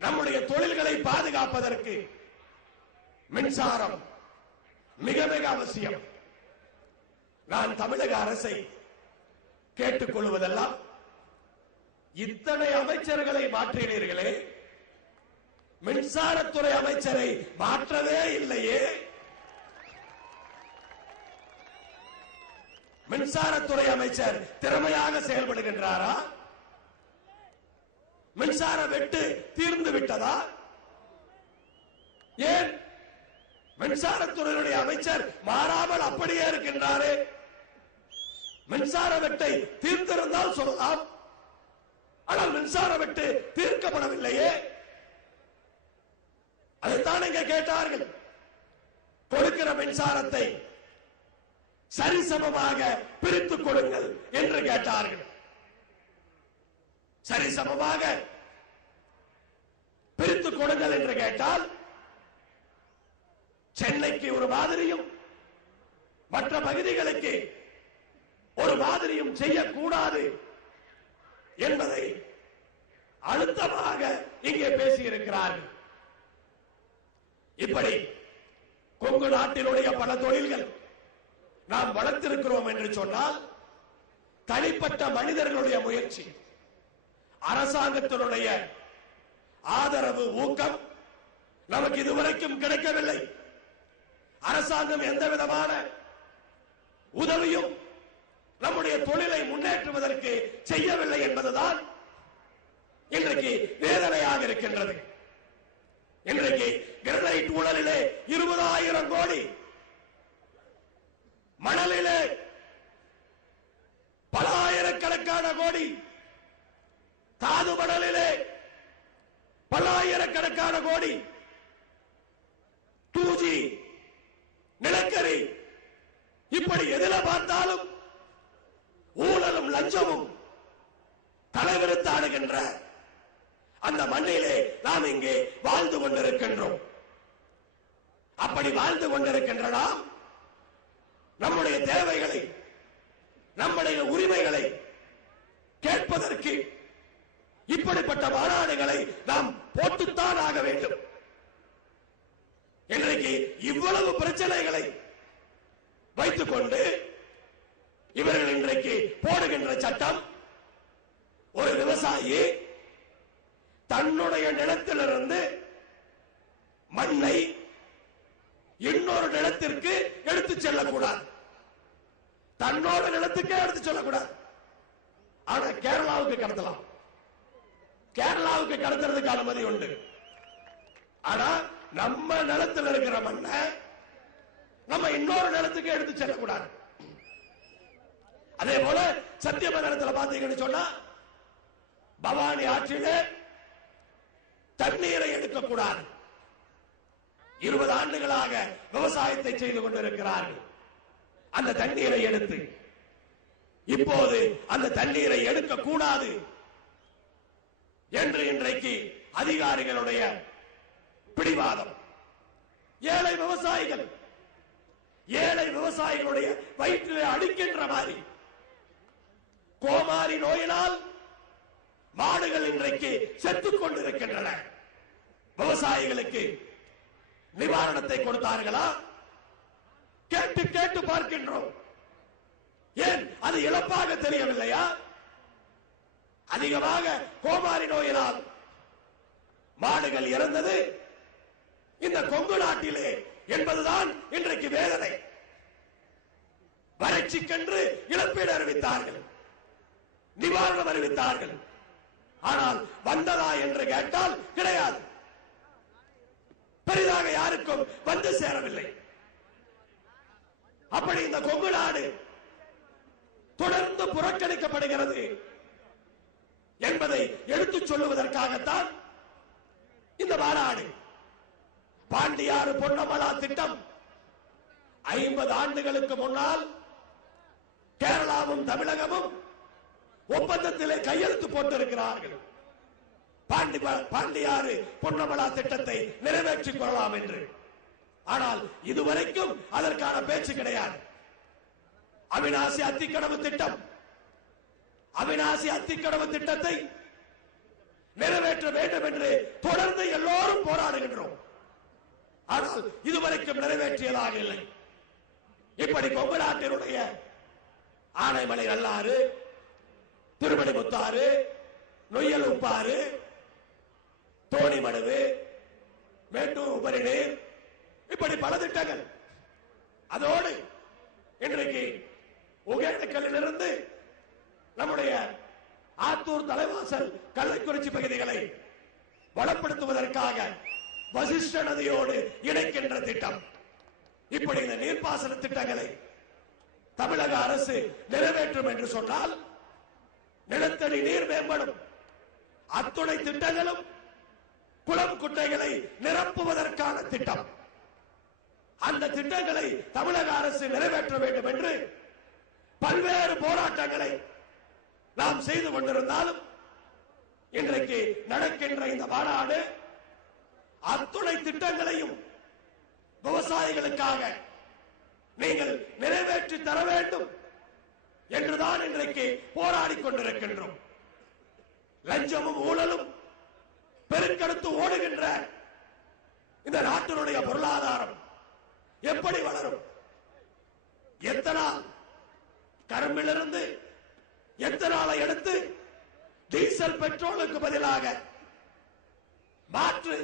நம்முடைய தொழில்களை பாதுகாப்பதற்கு மின்சாரம் மிக மிக அவசியம். நான் தமிழக அரசை கேட்டுக் கொள்வதெல்லாம், இத்தனை அமைச்சர்களை மாற்றினீர்களே, மின்சாரத்துறை அமைச்சரை மாற்றவே இல்லையே. மின்சாரத்துறை அமைச்சர் திறமையாக செயல்படுகின்றாரா? மின்சார வெட்டு தீர்ந்து விட்டதா? ஏன் மின்சாரத்துறையுடைய அமைச்சர் மாறாமல் அப்படியே இருக்கின்றாரே? மின்சார வெட்டை தீர்த்திருந்தால் சொல்லலாம், ஆனால் மின்சார வெட்டு தீர்க்கப்படவில்லையே. அதைத்தான் இங்க கேட்டார்கள். கொடுக்கிற மின்சாரத்தை சரிசமமாக பிரித்துக் கொடுங்கள் என்று கேட்டார்கள். சரிசமமாக பிரித்துக் கொடுங்கள் என்று கேட்டால் சென்னைக்கு ஒரு மாதிரியும் மற்ற பகுதிகளுக்கு ஒரு மாதிரியும் செய்யக்கூடாது என்பதை அழுத்தமாக இங்கே பேசியிருக்கிறார்கள். இப்படி கொங்கு நாட்டினுடைய பல தொழில்கள் நாம் வளர்த்திருக்கிறோம் என்று சொன்னால், தனிப்பட்ட மனிதர்களுடைய முயற்சி, அரசாங்கத்தினுடைய ஆதரவு, ஊக்கம் நமக்கு இதுவரைக்கும் கிடைக்கவில்லை. அரசாங்கம் எந்த விதமான உதவியும் நம்முடைய தொழிலை முன்னேற்றுவதற்கு செய்யவில்லை என்பதுதான் இன்றைக்கு வேதனையாக இருக்கின்றது. இன்றைக்கு கிரனைட் ஊழலிலே 20,000 கோடி, மணலிலே பல ஆயிரக்கணக்கான கோடி, தாது மணலிலே பல ஆயிரக்கணக்கான கோடி, 2G நிலக்கரி, இப்படி எதில பார்த்தாலும் ஊழலும் லஞ்சமும் தலைவிரித்தாடுகின்ற அந்த மண்ணிலே நாம் இங்கே வாழ்ந்து கொண்டிருக்கின்றோம். அப்படி வாழ்ந்து கொண்டிருக்கின்ற நாம் நம்முடைய தேவைகளை, நம்முடைய உரிமைகளை கேட்பதற்கு இப்படிப்பட்ட மாநாடுகளை நாம் போட்டுத்தான் ஆக வேண்டும். இன்றைக்கு இவ்வளவு பிரச்சனைகளை வைத்துக் கொண்டு இவர்கள் இன்றைக்கு போடுகின்ற சட்டம், ஒரு விவசாயி தன்னுடைய நிலத்திலிருந்து மண்ணை இன்னொரு நிலத்திற்கு எடுத்துச் செல்லக்கூடாது, தன்னோட நிலத்துக்கே எடுத்து செல்லக்கூடாது. ஆனா கேரளாவுக்கு கடத்தலாம், கேரளாவுக்கு கடத்துறதுக்கு அனுமதி உண்டு. ஆனா நம்ம நிலத்தில் இருக்கிற மண்ணை நம்ம இன்னொரு நிலத்துக்கு எடுத்து செல்லக்கூடாது. அதே போல சத்தியமங்கலத்தில் பாத்தீங்கன்னு சொன்னா பவானி ஆற்றிலே தண்ணீரை எடுக்கக்கூடாது. 20 ஆண்டுகளாக விவசாயத்தை செய்து கொண்டிருக்கிறார்கள். அந்த தண்ணீரை எடுத்து இப்போது அந்த தண்ணீரை எடுக்கக்கூடாது என்று இன்றைக்கு அதிகாரிகளுடைய பிடிவாதம். ஏழை விவசாயிகளுடைய வயிற்றிலே அடிக்கின்ற மாதிரி கோமாரி நோயினால் மாடுகள் இன்றைக்கு செத்துக் கொண்டிருக்கின்றன. விவசாயிகளுக்கு நிவாரணத்தை கொடுத்தார்களா? கேட்டு கேட்டு பார்க்கின்றோம். ஏன் அது இழப்பாக தெரியவில்லையா? அதிகமாக கோமாரி நோயினால் மாடுகள் இறந்தது இந்த கொங்கு நாட்டிலே என்பதுதான் இன்றைக்கு வேதனை. வறட்சிக்கென்று இழப்பீடு அறிவித்தார்கள், நிவாரணம் அறிவித்தார்கள். ஆனால் வந்ததா என்று கேட்டால் கிடையாது. பெரிதாக யாருக்கும் வந்து சேரவில்லை. அப்படி இந்த கொங்கு நாடு தொடர்ந்து புறக்கணிக்கப்படுகிறது என்பதை எடுத்துச் சொல்லுவதற்காகத்தான் இந்த மாநாடு. பாண்டியாறு பொன்னமலா திட்டம் 50 ஆண்டுகளுக்கு முன்னால் கேரளாவும் தமிழகமும் ஒப்பந்தத்திலே கையெழுத்து போட்டிருக்கிறார்கள். பாண்டியாறு பொன்னமலா திட்டத்தை நிறைவேற்றிக் கொள்ளலாம் என்று. ஆனால் இதுவரைக்கும் அதற்கான பேச்சு கிடையாது. அவிநாசி அத்திக்கடவு திட்டத்தை நிறைவேற்ற வேண்டும் என்று தொடர்ந்து எல்லோரும் போராடுகின்றோம். ஆனால் இதுவரைக்கும் நிறைவேற்றியதாக இல்லை. இப்படி கொங்கு நாட்டினுடைய ஆனைமலை நல்லாறு, திருமணி முத்தாறு, நொய்யல் உப்பாறு, தோணிமடுவு, மேட்டூர் உபரி நீர், இப்படி பல திட்டங்கள். அதோடு இன்றைக்கு ஒகேனக்கல்லிலிருந்து நம்முடைய ஆத்தூர் தலைவாசல் கள்ளக்குறிச்சி பகுதிகளை வளப்படுத்துவதற்காக வசிஷ்ட நதியோடு இணைக்கின்ற திட்டம். இப்படி இந்த நீர்ப்பாசன திட்டங்களை தமிழக அரசு நிறைவேற்றும் என்று சொன்னால் நிலத்தடி நீர் மேம்படும். அத்துணை திட்டங்களும் குளம் குட்டைகளை நிரப்புவதற்கான திட்டம். அந்த திட்டங்களை தமிழக அரசு நிறைவேற்ற வேண்டும் என்று பல்வேறு போராட்டங்களை நாம் செய்து கொண்டிருந்தாலும் இன்றைக்கு நடக்கின்ற இந்த மாநாடு அத்துணை திட்டங்களையும் விவசாயிகளுக்காக நீங்கள் நிறைவேற்றி தர வேண்டும் என்றுதான் இன்றைக்கு போராடிக் கொண்டிருக்கின்றோம். லஞ்சமும் ஊழலும் பெருக்கெடுத்து ஓடுகின்ற இந்த நாட்டினுடைய பொருளாதாரம் எப்படி வளரும்? எத்தனால் கரும்பிலிருந்து எத்தனாலை எடுத்து டீசல் பெட்ரோலுக்கு பதிலாக மாற்று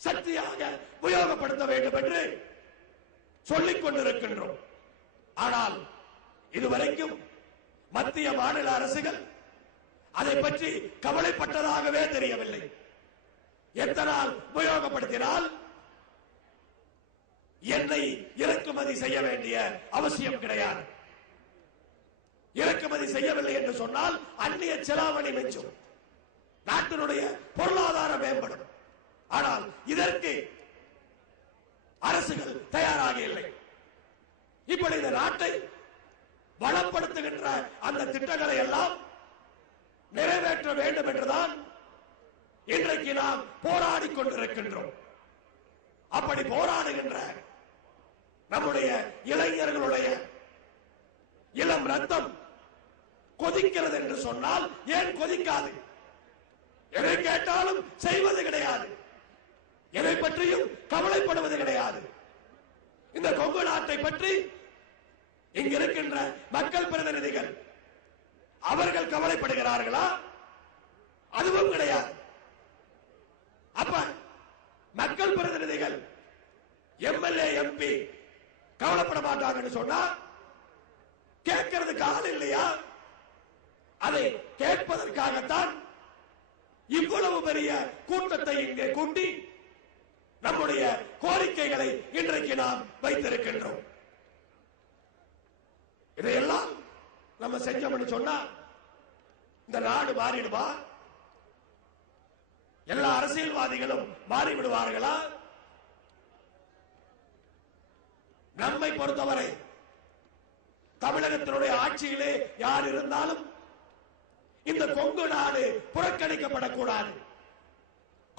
சக்தியாக உபயோகப்படுத்த வேண்டும் என்று சொல்லிக் கொண்டிருக்கின்றோம். ஆனால் இதுவரைக்கும் மத்திய மாநில அரசுகள் அதை பற்றி கவலைப்பட்டதாகவே தெரியவில்லை. எத்தனால் உபயோகப்படுத்தினால் எண்ணெய் இறக்குமதி செய்ய வேண்டிய அவசியம் கிடையாது. இறக்குமதி செய்யவில்லை என்று சொன்னால் அந்நிய செலாவணி மிஞ்சும், நாட்டினுடைய பொருளாதாரம் மேம்படும். ஆனால் இதற்கு அரசுகள் தயாராக இல்லை. இப்படி இந்த நாட்டை வளப்படுத்துகின்ற அந்த திட்டங்களை எல்லாம் நிறைவேற்ற வேண்டும் என்றுதான் இன்றைக்கு நாம் போராடிக் கொண்டிருக்கின்றோம். அப்படி போராடுகின்ற நம்முடைய இளைஞர்களுடைய இளம் ரத்தம் கொதிக்கிறது என்று சொன்னால் ஏன் கொதிக்காது? எதை கேட்டாலும் செய்வது கிடையாது, எதை பற்றியும் கவலைப்படுவது கிடையாது. இந்த கொங்கு நாட்டை பற்றி இங்க இருக்கின்ற மக்கள் பிரதிநிதிகள் அவர்கள் கவலைப்படுகிறார்களா? அதுவும் கிடையாது. அப்ப மக்கள் பிரதிநிதிகள் எம்எல்ஏ எம்பி கவலைப்பட மாட்டாங்கன்னு சொன்னா கேட்கறதுக்கு ஆள் இல்லையா? அதை கேட்பதற்காகத்தான் இவ்வளவு பெரிய கூட்டத்தை இங்கே கூட்டி நம்முடைய கோரிக்கைகளை இன்றைக்கு நாம் வைத்திருக்கின்றோம். இதையெல்லாம் நம்ம செஞ்சோம்னு சொன்னா இந்த நாடு மாறிடுமா? எல்லா அரசியல்வாதிகளும் மாறிவிடுவார்களா? நம்மை பொறுத்தவரை தமிழகத்தினுடைய ஆட்சியிலே யார் இருந்தாலும் இந்த கொங்கு நாடு புறக்கணிக்கப்படக்கூடாது.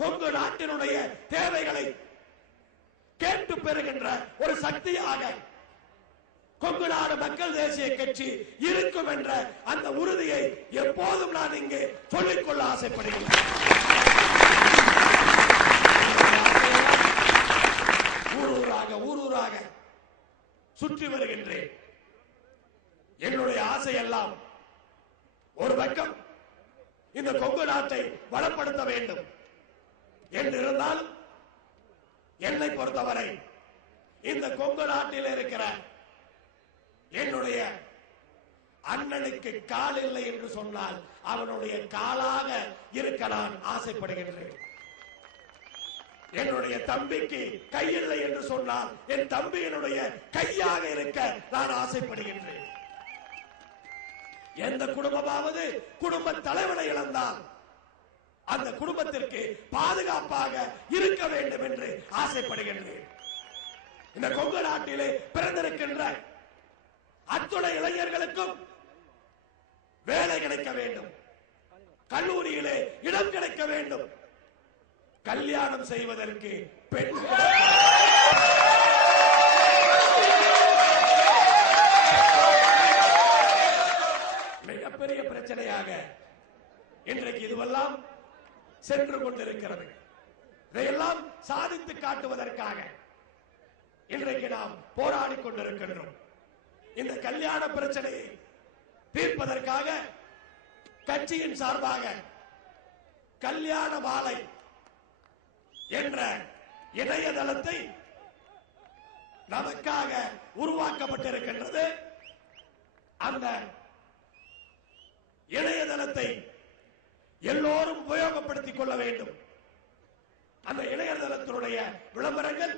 கொங்கு நாட்டினுடைய தேவைகளை கேட்டு பெறுகின்ற ஒரு சக்தியாக கொங்கு நாடு மக்கள் தேசிய கட்சி இருக்கும் என்ற அந்த உறுதியை எப்போதும் நான் இங்கே சொல்லிக்கொள்ள ஆசைப்படுகிறேன். ஊரூராக சுற்றி வருகின்றேன். என்னுடைய ஆசை எல்லாம் ஒரு பக்கம் இந்த கொங்கு நாட்டை வளப்படுத்த வேண்டும் என்று இருந்தாலும் என்னை பொறுத்தவரை இந்த கொங்கு நாட்டில் இருக்கிற என்னுடைய அண்ணனுக்கு கால் இல்லை என்று சொன்னால் அவனுடைய காலாக இருக்க நான் ஆசைப்படுகின்றேன். என்னுடைய தம்பிக்கு கை இல்லை என்று சொன்னால் என் தம்பியினுடைய கையாக இருக்க நான் ஆசைப்படுகின்றேன். எந்த குடும்பமாவது குடும்ப தலைவனை இழந்தால் அந்த குடும்பத்திற்கு பாதுகாப்பாக இருக்க வேண்டும் என்று ஆசைப்படுகின்றேன். இந்த கொங்கு நாட்டிலே பிறந்திருக்கின்ற அத்துணை இளைஞர்களுக்கும் வேலை கிடைக்க வேண்டும், கல்லூரியிலே இடம் கிடைக்க வேண்டும், கல்யாணம் செய்வதற்கு பெண் மிகப்பெரிய பிரச்சனையாக இன்றைக்கு இதுவெல்லாம் சென்று கொண்டிருக்கிறது. இதையெல்லாம் சாதித்து காட்டுவதற்காக இன்றைக்கு நாம் போராடி கொண்டிருக்கின்றோம். இந்த கல்யாண பிரச்சனையை தீர்ப்பதற்காக கட்சியின் சார்பாக கல்யாண மாலை என்ற இணையதளத்தை நமக்காக உருவாக்கப்பட்டிருக்கின்றது. அந்த இணையதளத்தை எல்லோரும் உபயோகப்படுத்திக் கொள்ள வேண்டும். அந்த இணையதளத்தினுடைய விளம்பரங்கள்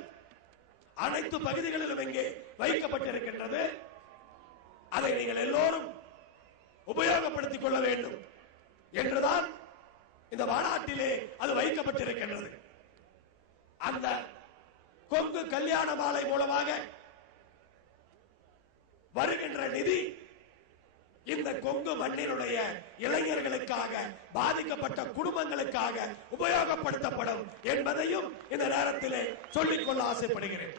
அனைத்து பகுதிகளிலும் இங்கே வைக்கப்பட்டிருக்கின்றது. அதை நீங்கள் எல்லோரும் உபயோகப்படுத்திக் கொள்ள வேண்டும் என்றுதான் இந்த மாநாட்டிலே அது வைக்கப்பட்டிருக்கின்றது. அந்த கொங்கு கல்யாண மாலை மூலமாக வருகின்ற நிதி இந்த கொங்கு மண்ணினுடைய இளைஞர்களுக்காக, பாதிக்கப்பட்ட குடும்பங்களுக்காக உபயோகப்படுத்தப்படும் என்பதையும் இந்த நேரத்திலே சொல்லிக்கொள்ள ஆசைப்படுகிறேன்.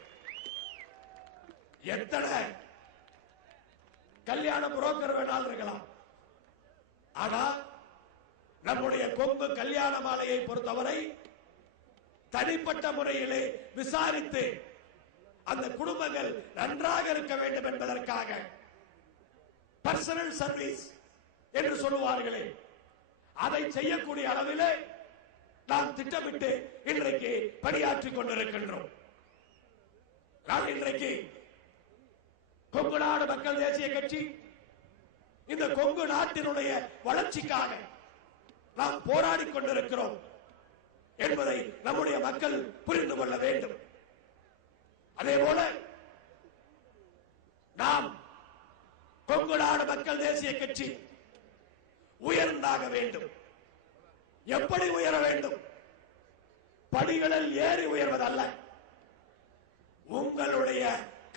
எத்தனை கல்யாண புரோக்கர் வேணாலும் இருக்கலாம், ஆனா நம்முடைய கொங்கு கல்யாண மாலையை பொறுத்தவரை தனிப்பட்ட முறையிலே விசாரித்து அந்த குடும்பங்கள் நன்றாக இருக்க வேண்டும் என்பதற்காக பர்சனல் சர்வீஸ் என்று சொல்லுவார்களே, அதை செய்யக்கூடிய அளவிலே நாம் திட்டமிட்டு இன்றைக்கு பணியாற்றிக் கொண்டிருக்கின்றோம். நான் இன்றைக்கு கொங்கு நாடு மக்கள் தேசிய கட்சி இந்த கொங்கு நாட்டினுடைய வளர்ச்சிக்காக நாம் போராடிக் கொண்டிருக்கிறோம் என்பதை நம்முடைய மக்கள் புரிந்து கொள்ள வேண்டும். அதே போல நாம் கொங்கு நாடு மக்கள் தேசிய கட்சி உயர்ந்தாக வேண்டும். எப்படி உயர வேண்டும்? படிகளில் ஏறி உயர்வதல்ல, உங்களுடைய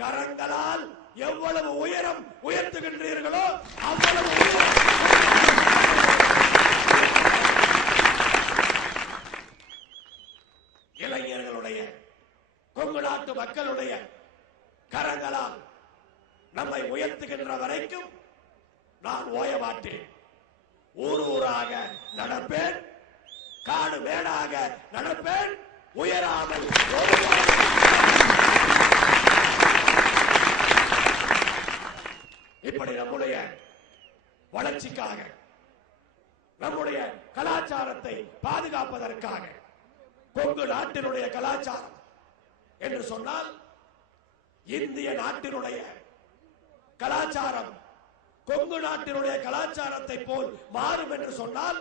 கரங்களால் எவ்வளவு உயரம் உயர்த்துகின்றீர்களோ அவ்வளவு இளைஞர்களுடைய, கொங்கு நாட்டு மக்களுடைய கரங்களால் நம்மை உயர்த்துகின்ற வரைக்கும் நான் ஓய மாட்டேன். ஊரூராக நடப்பேன், காடு மேடாக நடப்பேன், உயராமல் இப்படி நம்முடைய வளர்ச்சிக்காக, நம்முடைய கலாச்சாரத்தை பாதுகாப்பதற்காக, கொங்கு நாட்டினுடைய கலாச்சாரம் என்று சொன்னால் இந்திய நாட்டினுடைய கலாச்சாரம் கொங்கு நாட்டினுடைய கலாச்சாரத்தை போல் மாறும் என்று சொன்னால்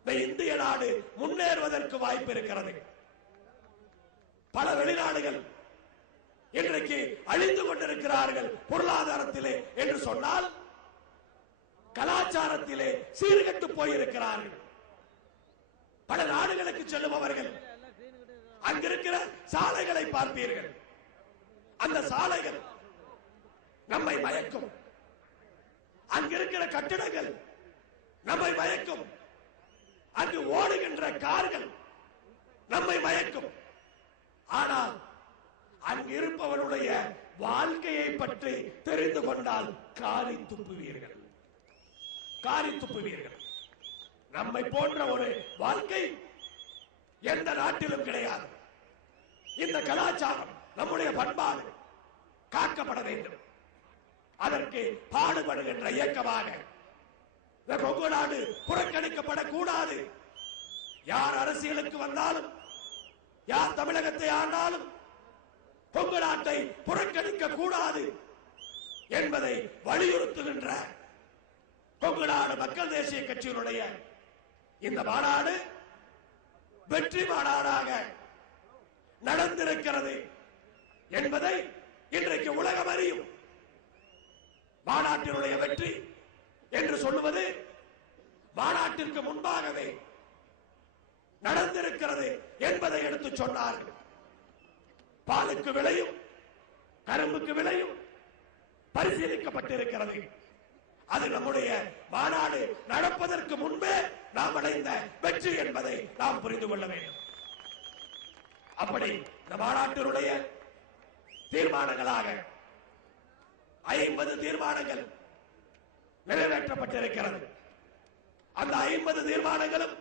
இந்த இந்திய நாடு முன்னேறுவதற்கு வாய்ப்பு இருக்கிறது. பல வெளிநாடுகள் இன்றைக்கு அழிந்து கொண்டிருக்கிறார்கள் பொருளாதாரத்திலே என்று சொன்னால் கலாச்சாரத்திலே சீர்கெட்டு போயிருக்கிறார்கள். பல நாடுகளுக்கு செல்லுபவர்கள் அங்கிருக்கிற சாலைகளை பார்ப்பீர்கள். அந்த சாலைகள் நம்மை மயக்கும். அங்கிருக்கிற கட்டிடங்கள் நம்மை மயக்கும். அங்கு ஓடுகின்ற கார்கள் நம்மை மயக்கும். ஆனால் அங்கு இருப்பவருடைய வாழ்க்கையை பற்றி தெரிந்து கொண்டால் காரி துப்புவீர்கள், காரி துப்புவீர்கள். நம்மை போன்ற ஒரு வாழ்க்கை எந்த நாட்டிலும் கிடையாது. இந்த கலாச்சாரம், நம்முடைய பண்பாடு காக்கப்பட வேண்டும். அதற்கு பாடுபடுகின்ற இயக்கமாக இந்த கொங்கு நாடு புறக்கணிக்கப்படக்கூடாது. யார் அரசியலுக்கு வந்தாலும், யார் தமிழகத்தை ஆண்டாலும் கொங்கு நாட்டை புறக்கணிக்க கூடாது என்பதை வலியுறுத்துகின்ற கொங்கு நாடு மக்கள் தேசிய கட்சியினுடைய இந்த மாநாடு வெற்றி மாநாடாக நடந்திருக்கிறது என்பதை இன்றைக்கு உலகம் அறியும். மாநாட்டினுடைய வெற்றி என்று சொல்லுவது மாநாட்டிற்கு முன்பாகவே நடந்திருக்கிறது என்பதை எடுத்து சொன்னார்கள். பாலுக்கு விலையும் கரும்புக்கு விலையும் பரிசீலிக்கப்பட்டிருக்கிறது. அது நம்முடைய மாநாடு நடப்பதற்கு முன்பே நாம் அடைந்த வெற்றி என்பதை நாம் புரிந்து கொள்ள வேண்டும். அப்படி இந்த மாநாட்டினுடைய தீர்மானங்களாக 50 தீர்மானங்கள் நிறைவேற்றப்பட்டிருக்கிறது. அந்த 50 தீர்மானங்களும்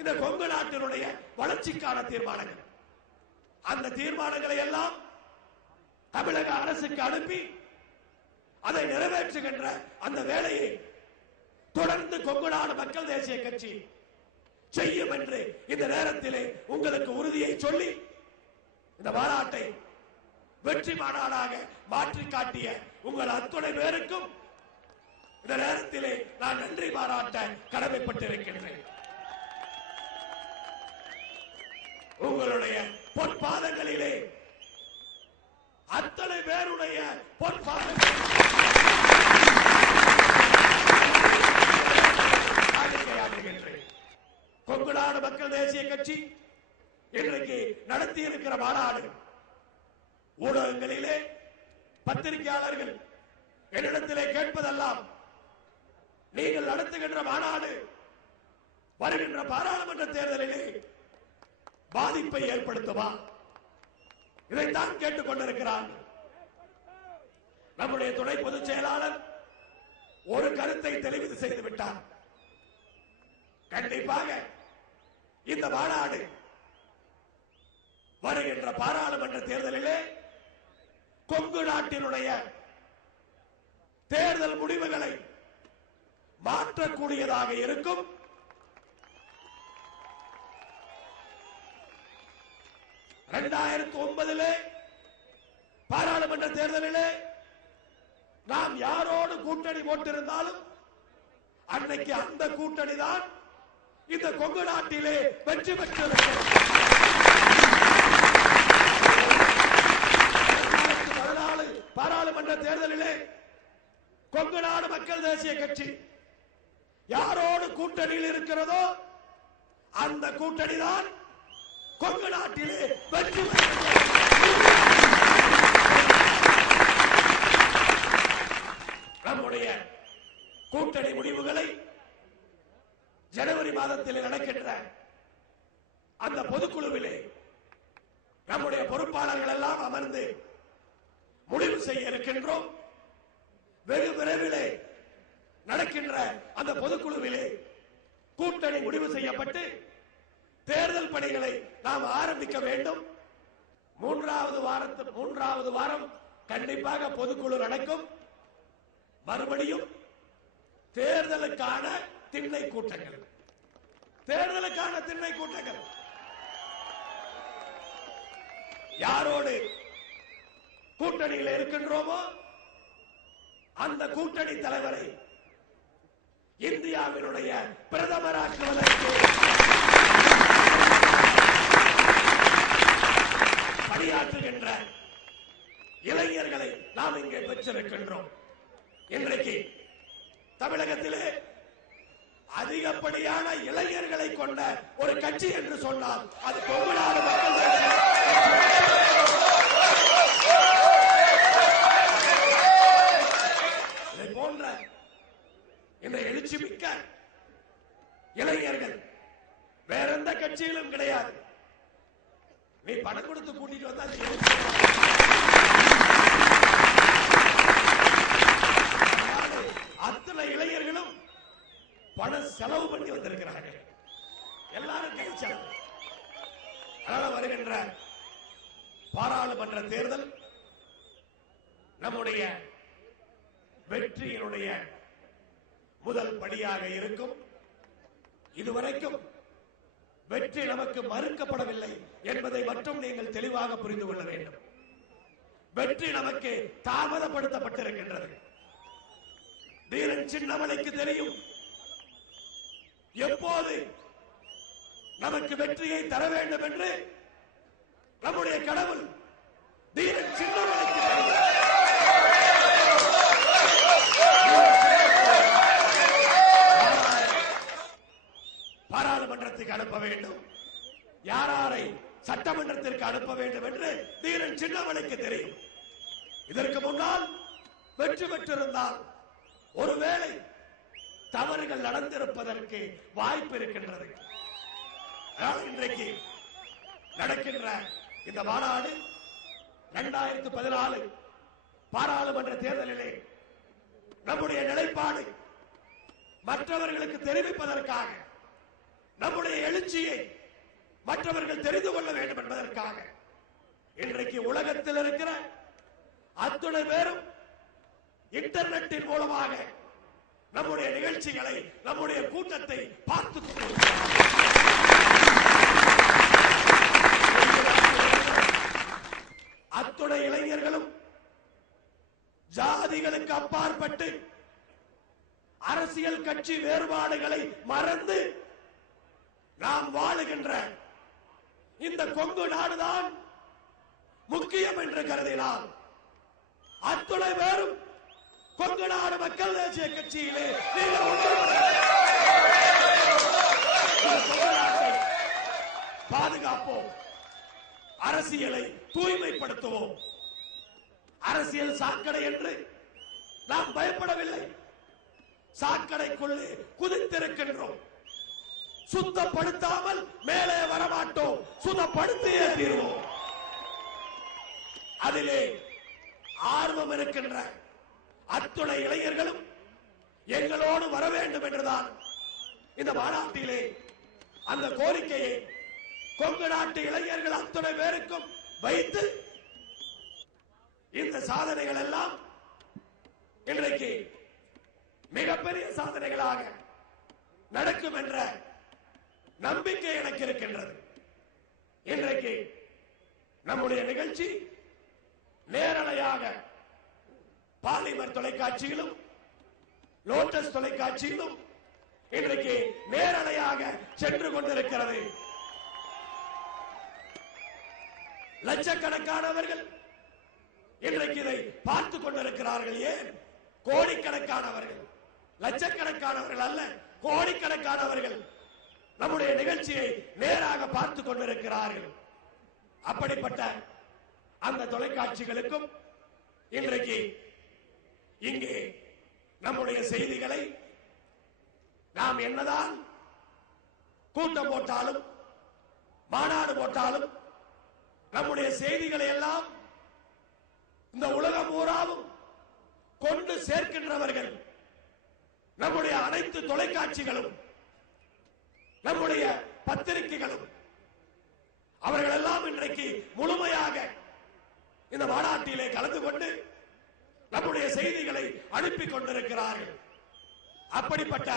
இந்த கொங்கு நாட்டினுடைய வளர்ச்சிக்கான தீர்மானங்கள். அந்த தீர்மானங்களை எல்லாம் தமிழக அரசுக்கு அனுப்பி அதை நிறைவேற்றுகின்ற அந்த வேலையை தொடர்ந்து கொங்கு நாடு மக்கள் தேசிய கட்சி செய்யும் என்று இந்த நேரத்திலே உங்களுக்கு உறுதியை சொல்லி இந்த மாநாட்டை வெற்றி மாநாடாக மாற்றி காட்டிய உங்கள் அத்துணை பேருக்கும் இந்த நேரத்திலே நான் நன்றி பாராட்ட கடமைப்பட்டிருக்கின்றேன். உங்களுடைய பொற்பாதங்களிலே அத்தனை பேருடைய பொற்பாதங்களில் கொங்கு நாடு மக்கள் தேசிய கட்சி இன்றைக்கு நடத்தி இருக்கிற மாநாடு ஊடகங்களிலே பத்திரிகையாளர்கள் என்னிடத்திலே கேட்பதெல்லாம், நீங்கள் நடத்துகின்ற மாநாடு வருகின்ற பாராளுமன்ற தேர்தலிலே பாதிப்பை ஏற்படுத்துமா? இதைத்தான் கேட்டுக் கொண்டிருக்கிறார். நம்முடைய துணை பொதுச் செயலாளர் ஒரு கருத்தை தெளிவு செய்து விட்டார். கண்டிப்பாக இந்த மாநாடு வருகின்ற பாராளுமன்ற தேர்தலிலே கொங்கு நாட்டினுடைய தேர்தல் முடிவுகளை மாற்றக்கூடியதாக இருக்கும். 2009 பாராளுமன்ற தேர்தலிலே நாம் யாரோடு கூட்டணி போட்டிருந்தாலும் அன்னைக்கு அந்த கூட்டணி தான் இந்த கொங்கு நாட்டிலே வெற்றி பெற்றிருக்கிறது. 2014 பாராளுமன்ற தேர்தலிலே கொங்கு நாடு மக்கள் தேசிய கட்சி யாரோடு கூட்டணியில் இருக்கிறதோ அந்த கூட்டணி தான் கொங்கு நாட்டிலே வெற்றி பெற்றது. நம்முடைய கூட்டணி முடிவுகளை ஜனவரி மாதத்தில் நடக்கின்ற அந்த பொதுக்குழுவிலே நம்முடைய பொறுப்பாளர்கள் எல்லாம் அமர்ந்து முடிவு செய்ய இருக்கின்றோம். வெகு விரைவிலே நடக்கின்ற அந்த பொதுக்குழுவிலே கூட்டணி முடிவு செய்யப்பட்டு தேர்தல் பணிகளை நாம் ஆரம்பிக்க வேண்டும். மூன்றாவது வாரம் கண்டிப்பாக பொதுக்குழு நடக்கும். மறுபடியும் தேர்தலுக்கான திண்ணை கூட்டங்கள், யாரோடு கூட்டணியில் இருக்கின்றோமோ அந்த கூட்டணி தலைவரை இந்தியாவினுடைய பிரதமராக்குவதற்கு பணியாற்றுகின்ற இளைஞர்களை நாம் இங்கே பெற்றிருக்கின்றோம். இன்றைக்கு தமிழகத்திலே அதிகப்படியான இளைஞர்களை கொண்ட ஒரு கட்சி என்று சொன்னால் அது கொங்குநாடு மக்கள் இதை போன்ற இந்த எழுச்சி மிக்க இளைஞர்கள் வேற எந்த கட்சியிலும் கிடையாது. நீ பணம் கொடுத்து கூட்டிட்டு வந்தா அத்தனை இளைஞர்களும் பணம் செலவு பண்ணி வந்திருக்கிறார்கள். எல்லாரும் கை செலவு. அதனால வருகின்ற பாராளுமன்ற தேர்தல் நம்முடைய வெற்றியினுடைய முதல் படியாக இருக்கும். இதுவரைக்கும் வெற்றி நமக்கு மறுக்கப்படவில்லை என்பதை மட்டும் நீங்கள் தெளிவாக புரிந்து கொள்ள வேண்டும். வெற்றி நமக்கு தாமதப்படுத்தப்பட்டிருக்கின்றது. தீரன் சின்னமலைக்கு தெரியும் எப்போது நமக்கு வெற்றியை தர வேண்டும் என்று. நம்முடைய கடவுள் தீரன் சின்னமலைக்கு தெரியும். பாராளுமன்றத்துக்கு அனுப்ப வேண்டும், யாரை சட்டமன்றத்திற்கு அனுப்ப வேண்டும் என்று தீரன் சின்னமலைக்கு தெரியும். இதற்கு முன்னால் வெற்றி பெற்றிருந்தால் ஒருவேளை தவறுகள் நடந்திருப்பதற்கு வாய்ப்பு இருக்கின்றது. இன்றைக்கு நடக்கின்ற இந்த மாநாடு 2014 பாராளுமன்ற தேர்தலிலே நம்முடைய நிலைப்பாடு மற்றவர்களுக்கு தெரிவிப்பதற்காக, நம்முடைய எழுச்சியை மற்றவர்கள் தெரிந்து கொள்ள வேண்டும் என்பதற்காக இன்றைக்கு உலகத்தில் இருக்கிற அத்துணை பேரும் இன்டர்நெட்டின் மூலமாக நம்முடைய நிகழ்ச்சிகளை, நம்முடைய கூட்டத்தை பார்த்துக் கொண்டிருக்கிறார்கள். அத்துணை இளைஞர்களும் ஜாதிகளுக்கு அப்பாற்பட்டு அரசியல் கட்சி வேறுபாடுகளை மறந்து நாம் வாழுகின்ற இந்த கொங்கு நாடுதான் முக்கியம் என்று கருதினால் அத்துணை பேரும் கொங்கு நாடு மக்கள் தேசிய கட்சியிலே பாதுகாப்போம், அரசியலை தூய்மைப்படுத்துவோம். அரசியல் சாக்கடை என்று நாம் பயப்படவில்லை. சாக்கடைக்குள்ளே குதித்திருக்கின்றோம். சுத்தப்படுத்தாமல் மேலே வரமாட்டோம், சுத்தப்படுத்தியே தீர்வோம். அதிலே ஆர்வம் இருக்கின்ற அத்துணை இளைஞர்களும் எங்களோடு வர வேண்டும் என்றுதான் இந்த மாநாட்டிலே அந்த கோரிக்கையை கொங்கு நாட்டு இளைஞர்கள் அத்துணை பேருக்கும் வைத்து இந்த சாதனைகள் எல்லாம் இன்றைக்கு மிகப்பெரிய சாதனைகளாக நடக்கும் என்ற நம்பிக்கை எனக்கு இருக்கின்றது. இன்றைக்கு நம்முடைய நிகழ்ச்சி நேரலையாக பார்லிமென்ட் தொலைக்காட்சியிலும் லோட்டஸ் தொலைக்காட்சியிலும் இன்றைக்கு நேரலையாக சென்று கொண்டிருக்கிறது. லட்சக்கணக்கானவர்கள் இன்றைக்கு இதை பார்த்துக் கொண்டிருக்கிறார்கள். ஏன்? கோடிக்கணக்கானவர்கள், லட்சக்கணக்கானவர்கள் அல்ல, கோடிக்கணக்கானவர்கள் நம்முடைய நிகழ்ச்சியை நேராக பார்த்துக் கொண்டிருக்கிறார்கள். அப்படிப்பட்ட அந்த தொலைக்காட்சிகளுக்கும் இன்றைக்கு இங்கே நம்முடைய செய்திகளை நாம் என்னதான் கூட்டம் போட்டாலும் மாநாடு போட்டாலும் நம்முடைய செய்திகளை எல்லாம் இந்த உலகம் பூராவும் கொண்டு சேர்க்கின்றவர்கள் நம்முடைய அனைத்து தொலைக்காட்சிகளும், நம்முடைய பத்திரிகைகளும். அவர்கள் எல்லாம் இன்றைக்கு முழுமையாக இந்த மாநாட்டிலே கலந்து கொண்டு நம்முடைய செய்திகளை அனுப்பி கொண்டிருக்கிறார்கள். அப்படிப்பட்ட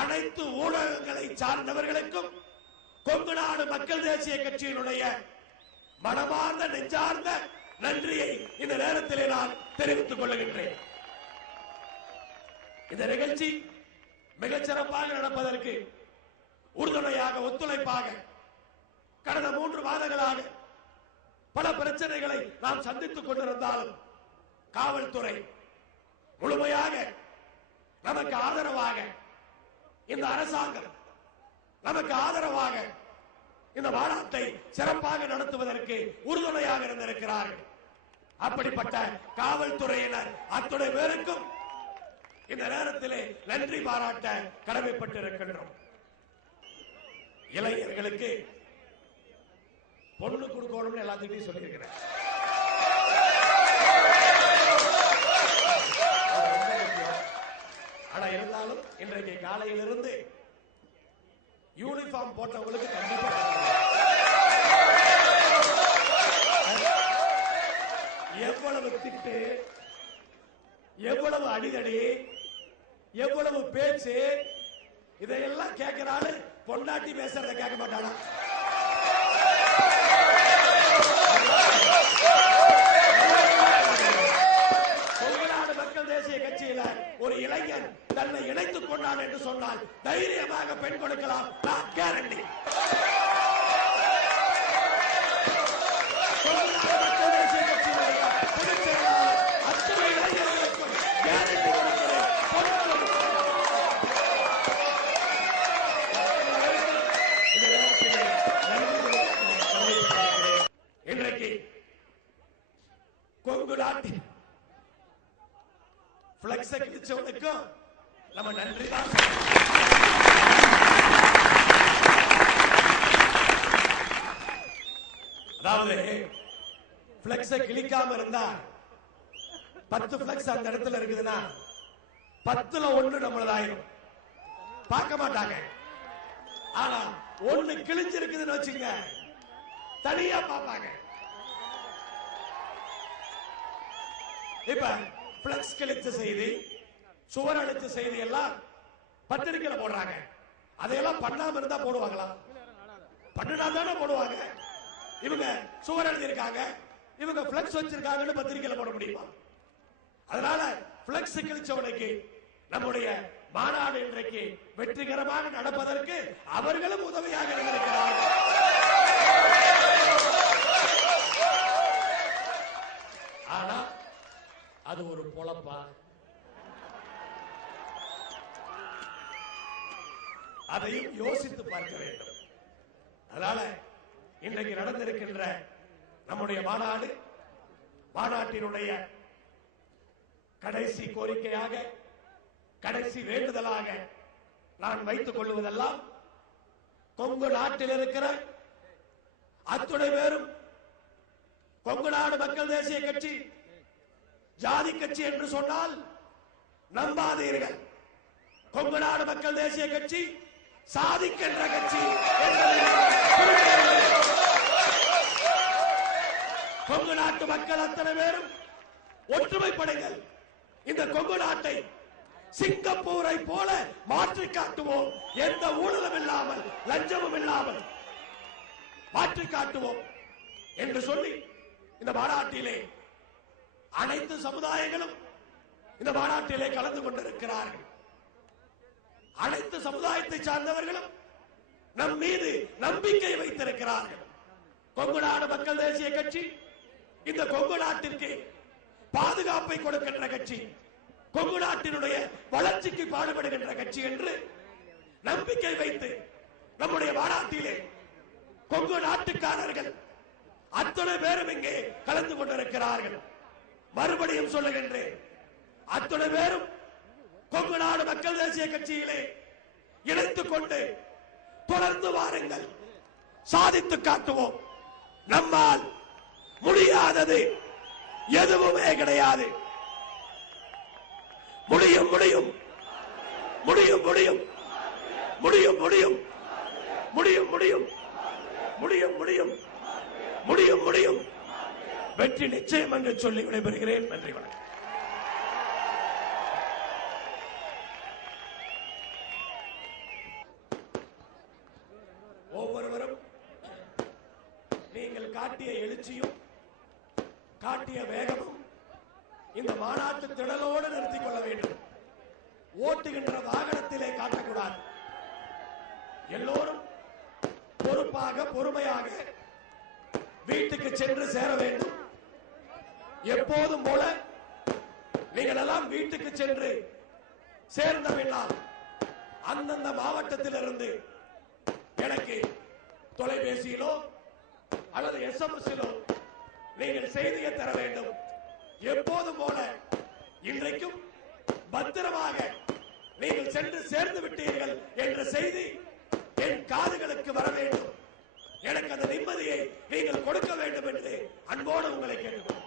அனைத்து ஊடகங்களை சார்ந்தவர்களுக்கும் கொங்கு நாடு மக்கள் தேசிய கட்சியினுடைய மனமார்ந்த நெஞ்சார்ந்த நன்றியை இந்த நேரத்திலே நான் தெரிவித்துக் கொள்கின்றேன். இந்த நிகழ்ச்சி மிகச்சிறப்பாக நடப்பதற்கு உறுதுணையாக, ஒத்துழைப்பாக கடந்த 3 மாதங்களாக பல பிரச்சனைகளை நாம் சந்தித்துக் கொண்டிருந்தாலும் காவல்துறை முழுமையாக நமக்கு ஆதரவாக இந்த அரசாங்கம், நமக்கு ஆதரவாக இந்த மாநாட்டை சிறப்பாக நடத்துவதற்கு உறுதுணையாக இருந்திருக்கிறார்கள். அப்படிப்பட்ட காவல்துறையினர் அத்துணை பேருக்கும் இந்த நேரத்திலே நன்றி பாராட்ட கடமைப்பட்டிருக்கின்றோம். இளைஞர்களுக்கு பொண்ணு கொடுக்கணும்னு எல்லாத்தையும் சொல்லியிருக்கிறேன். ஆனா இருந்தாலும் இன்றைக்கு காலையிலிருந்து யூனிஃபார்ம் போட்டவங்களுக்கு கண்டிப்பா எவ்வளவு திட்டு, எவ்வளவு அடிதடி, எவ்வளவு பேச்சு, இதையெல்லாம் கேட்கிறாரு. பொண்டாட்டி பேசுறத கேட்க மாட்டானா? தமிழ்நாடு மக்கள் தேசிய கட்சியில ஒரு இளைஞன் தன்னை இணைத்துக் கொண்டான் என்று சொன்னால் தைரியமாக பெண் கொடுக்கலாம். நான் கேரண்டி. மக்கள் தேசிய கட்சியினுடைய பொதுச் செயலாளர் அத்தனை இளைஞர்களுக்கும் கேரண்டி கொடுக்கிறேன். இன்றைக்கு கொங்கு நாட்டின் பிளக்ஸ கிழிச்சவனுக்கும் நம்ம நன்றி தான். அதாவது பிளக்ஸ கிழிக்காம இருந்தா 10 பிளக்ஸ் அந்த இடத்துல இருக்குதுன்னா 10ல 1 நம்மளதாயிரும். பார்க்க மாட்டாங்க. ஆனா 1 கிழிஞ்சிருக்குதுன்னு வச்சுங்க, தனியா பார்ப்பாங்க. இப்ப பிளக்ஸ் கிழிச்ச செய்தி, சுவர் அடிச்ச செய்தி எல்லாம் பத்திரிகையில போடுறாங்க. அதையெல்லாம் பண்ணாம இருந்தா போடுவாங்களா? பண்ணினா தானே போடுவாங்க. இவங்க சுவர் எழுதியிருக்காங்க, இவங்க பிளக்ஸ் வச்சிருக்காங்கன்னு பத்திரிகையில போட முடியுமா? அதனால பிளக்ஸ் கிழிச்சவனுக்கு நம்முடைய மாநாடு இன்றைக்கு வெற்றிகரமாக நடப்பதற்கு அவர்களும் உதவியாக இருந்திருக்கிறார்கள். ஆனா அது ஒரு பொழப்பா? அதையும் யோசித்து பார்க்க வேண்டும். அதனால இன்றைக்கு நடந்திருக்கின்ற நம்முடைய மாநாட்டினுடைய கடைசி கோரிக்கையாக, கடைசி வேண்டுதலாக நான் வைத்துக் கொள்வதெல்லாம் கொங்கு நாட்டில் இருக்கிற அத்துணை பேரும் கொங்கு நாடு மக்கள் தேசிய கட்சி ஜாதி கட்சி என்று சொன்னால் நம்பாதீர்கள். கொங்கு நாடு மக்கள் தேசிய கட்சி சாதிக்கின்ற கட்சி. கொங்கு நாட்டு மக்கள் அத்தனை பேரும் ஒற்றுமைப்படுங்கள். இந்த கொங்கு நாட்டை சிங்கப்பூரை போல மாற்றி காட்டுவோம். எந்த ஊழலும் இல்லாமல், லஞ்சமும் இல்லாமல் மாற்றி காட்டுவோம் என்று சொல்லி இந்த மாநாட்டிலே அனைத்து சமுதாயங்களும் இந்த மாநாட்டிலே கலந்து கொண்டிருக்கிறார்கள். அனைத்து சமுதாயத்தை சார்ந்தவர்களும் நம் மீது நம்பிக்கை வைத்திருக்கிறார்கள். கொங்கு நாடு மக்கள் தேசிய கட்சி இந்த கொங்கு நாட்டிற்கு பாதுகாப்பை கொடுக்கின்ற கட்சி, கொங்கு நாட்டினுடைய வளர்ச்சிக்கு பாடுபடுகின்ற கட்சி என்று நம்பிக்கை வைத்து நம்முடைய மாநாட்டிலே கொங்கு நாட்டுக்காரர்கள் அத்தனை பேரும் இங்கே கலந்து கொண்டிருக்கிறார்கள். மறுபடியும் சொல்லுகின்றேன், அத்தனை பேரும் கொங்கு நாடு மக்கள் தேசிய கட்சியிலே இணைத்துக் கொண்டு தொடர்ந்து வாருங்கள். சாதித்து காட்டுவோம். நம்மால் முடியாதது எதுவுமே கிடையாது. முடியும் முடியும் முடியும் முடியும் முடியும் முடியும் முடியும் முடியும் முடியும் முடியும் முடியும் முடியும் வெற்றி நிச்சயம் என்று சொல்லி விடைபெறுகிறேன். நன்றி, வணக்கம். ஒவ்வொருவரும் நீங்கள் காட்டிய எழுச்சியும் காட்டிய வேகமும் இந்த மாநாட்டு திடலோடு நிறுத்திக் கொள்ள வேண்டும். ஓட்டுகின்ற வாகனத்திலே காட்டக்கூடாது. எல்லோரும் பொறுப்பாக, பொறுமையாக வீட்டுக்கு சென்று சேர வேண்டும். எப்போதும் போல நீங்கள் எல்லாம் வீட்டுக்கு சென்று சேர்ந்தவெல்லாம் அந்தந்த மாவட்டத்திலிருந்து எனக்கு தொலைபேசியிலோ அல்லது SMS-இலோ நீங்கள் செய்தியை தர வேண்டும். எப்போதும் போல இன்றைக்கும் பத்திரமாக நீங்கள் சென்று சேர்ந்து விட்டீர்கள் என்ற செய்தி என் காதுகளுக்கு வர வேண்டும். எனக்கு அந்த நிம்மதியை நீங்கள் கொடுக்க வேண்டும் என்று அன்போடு உங்களை கேட்டுக்கொள்கிறேன்.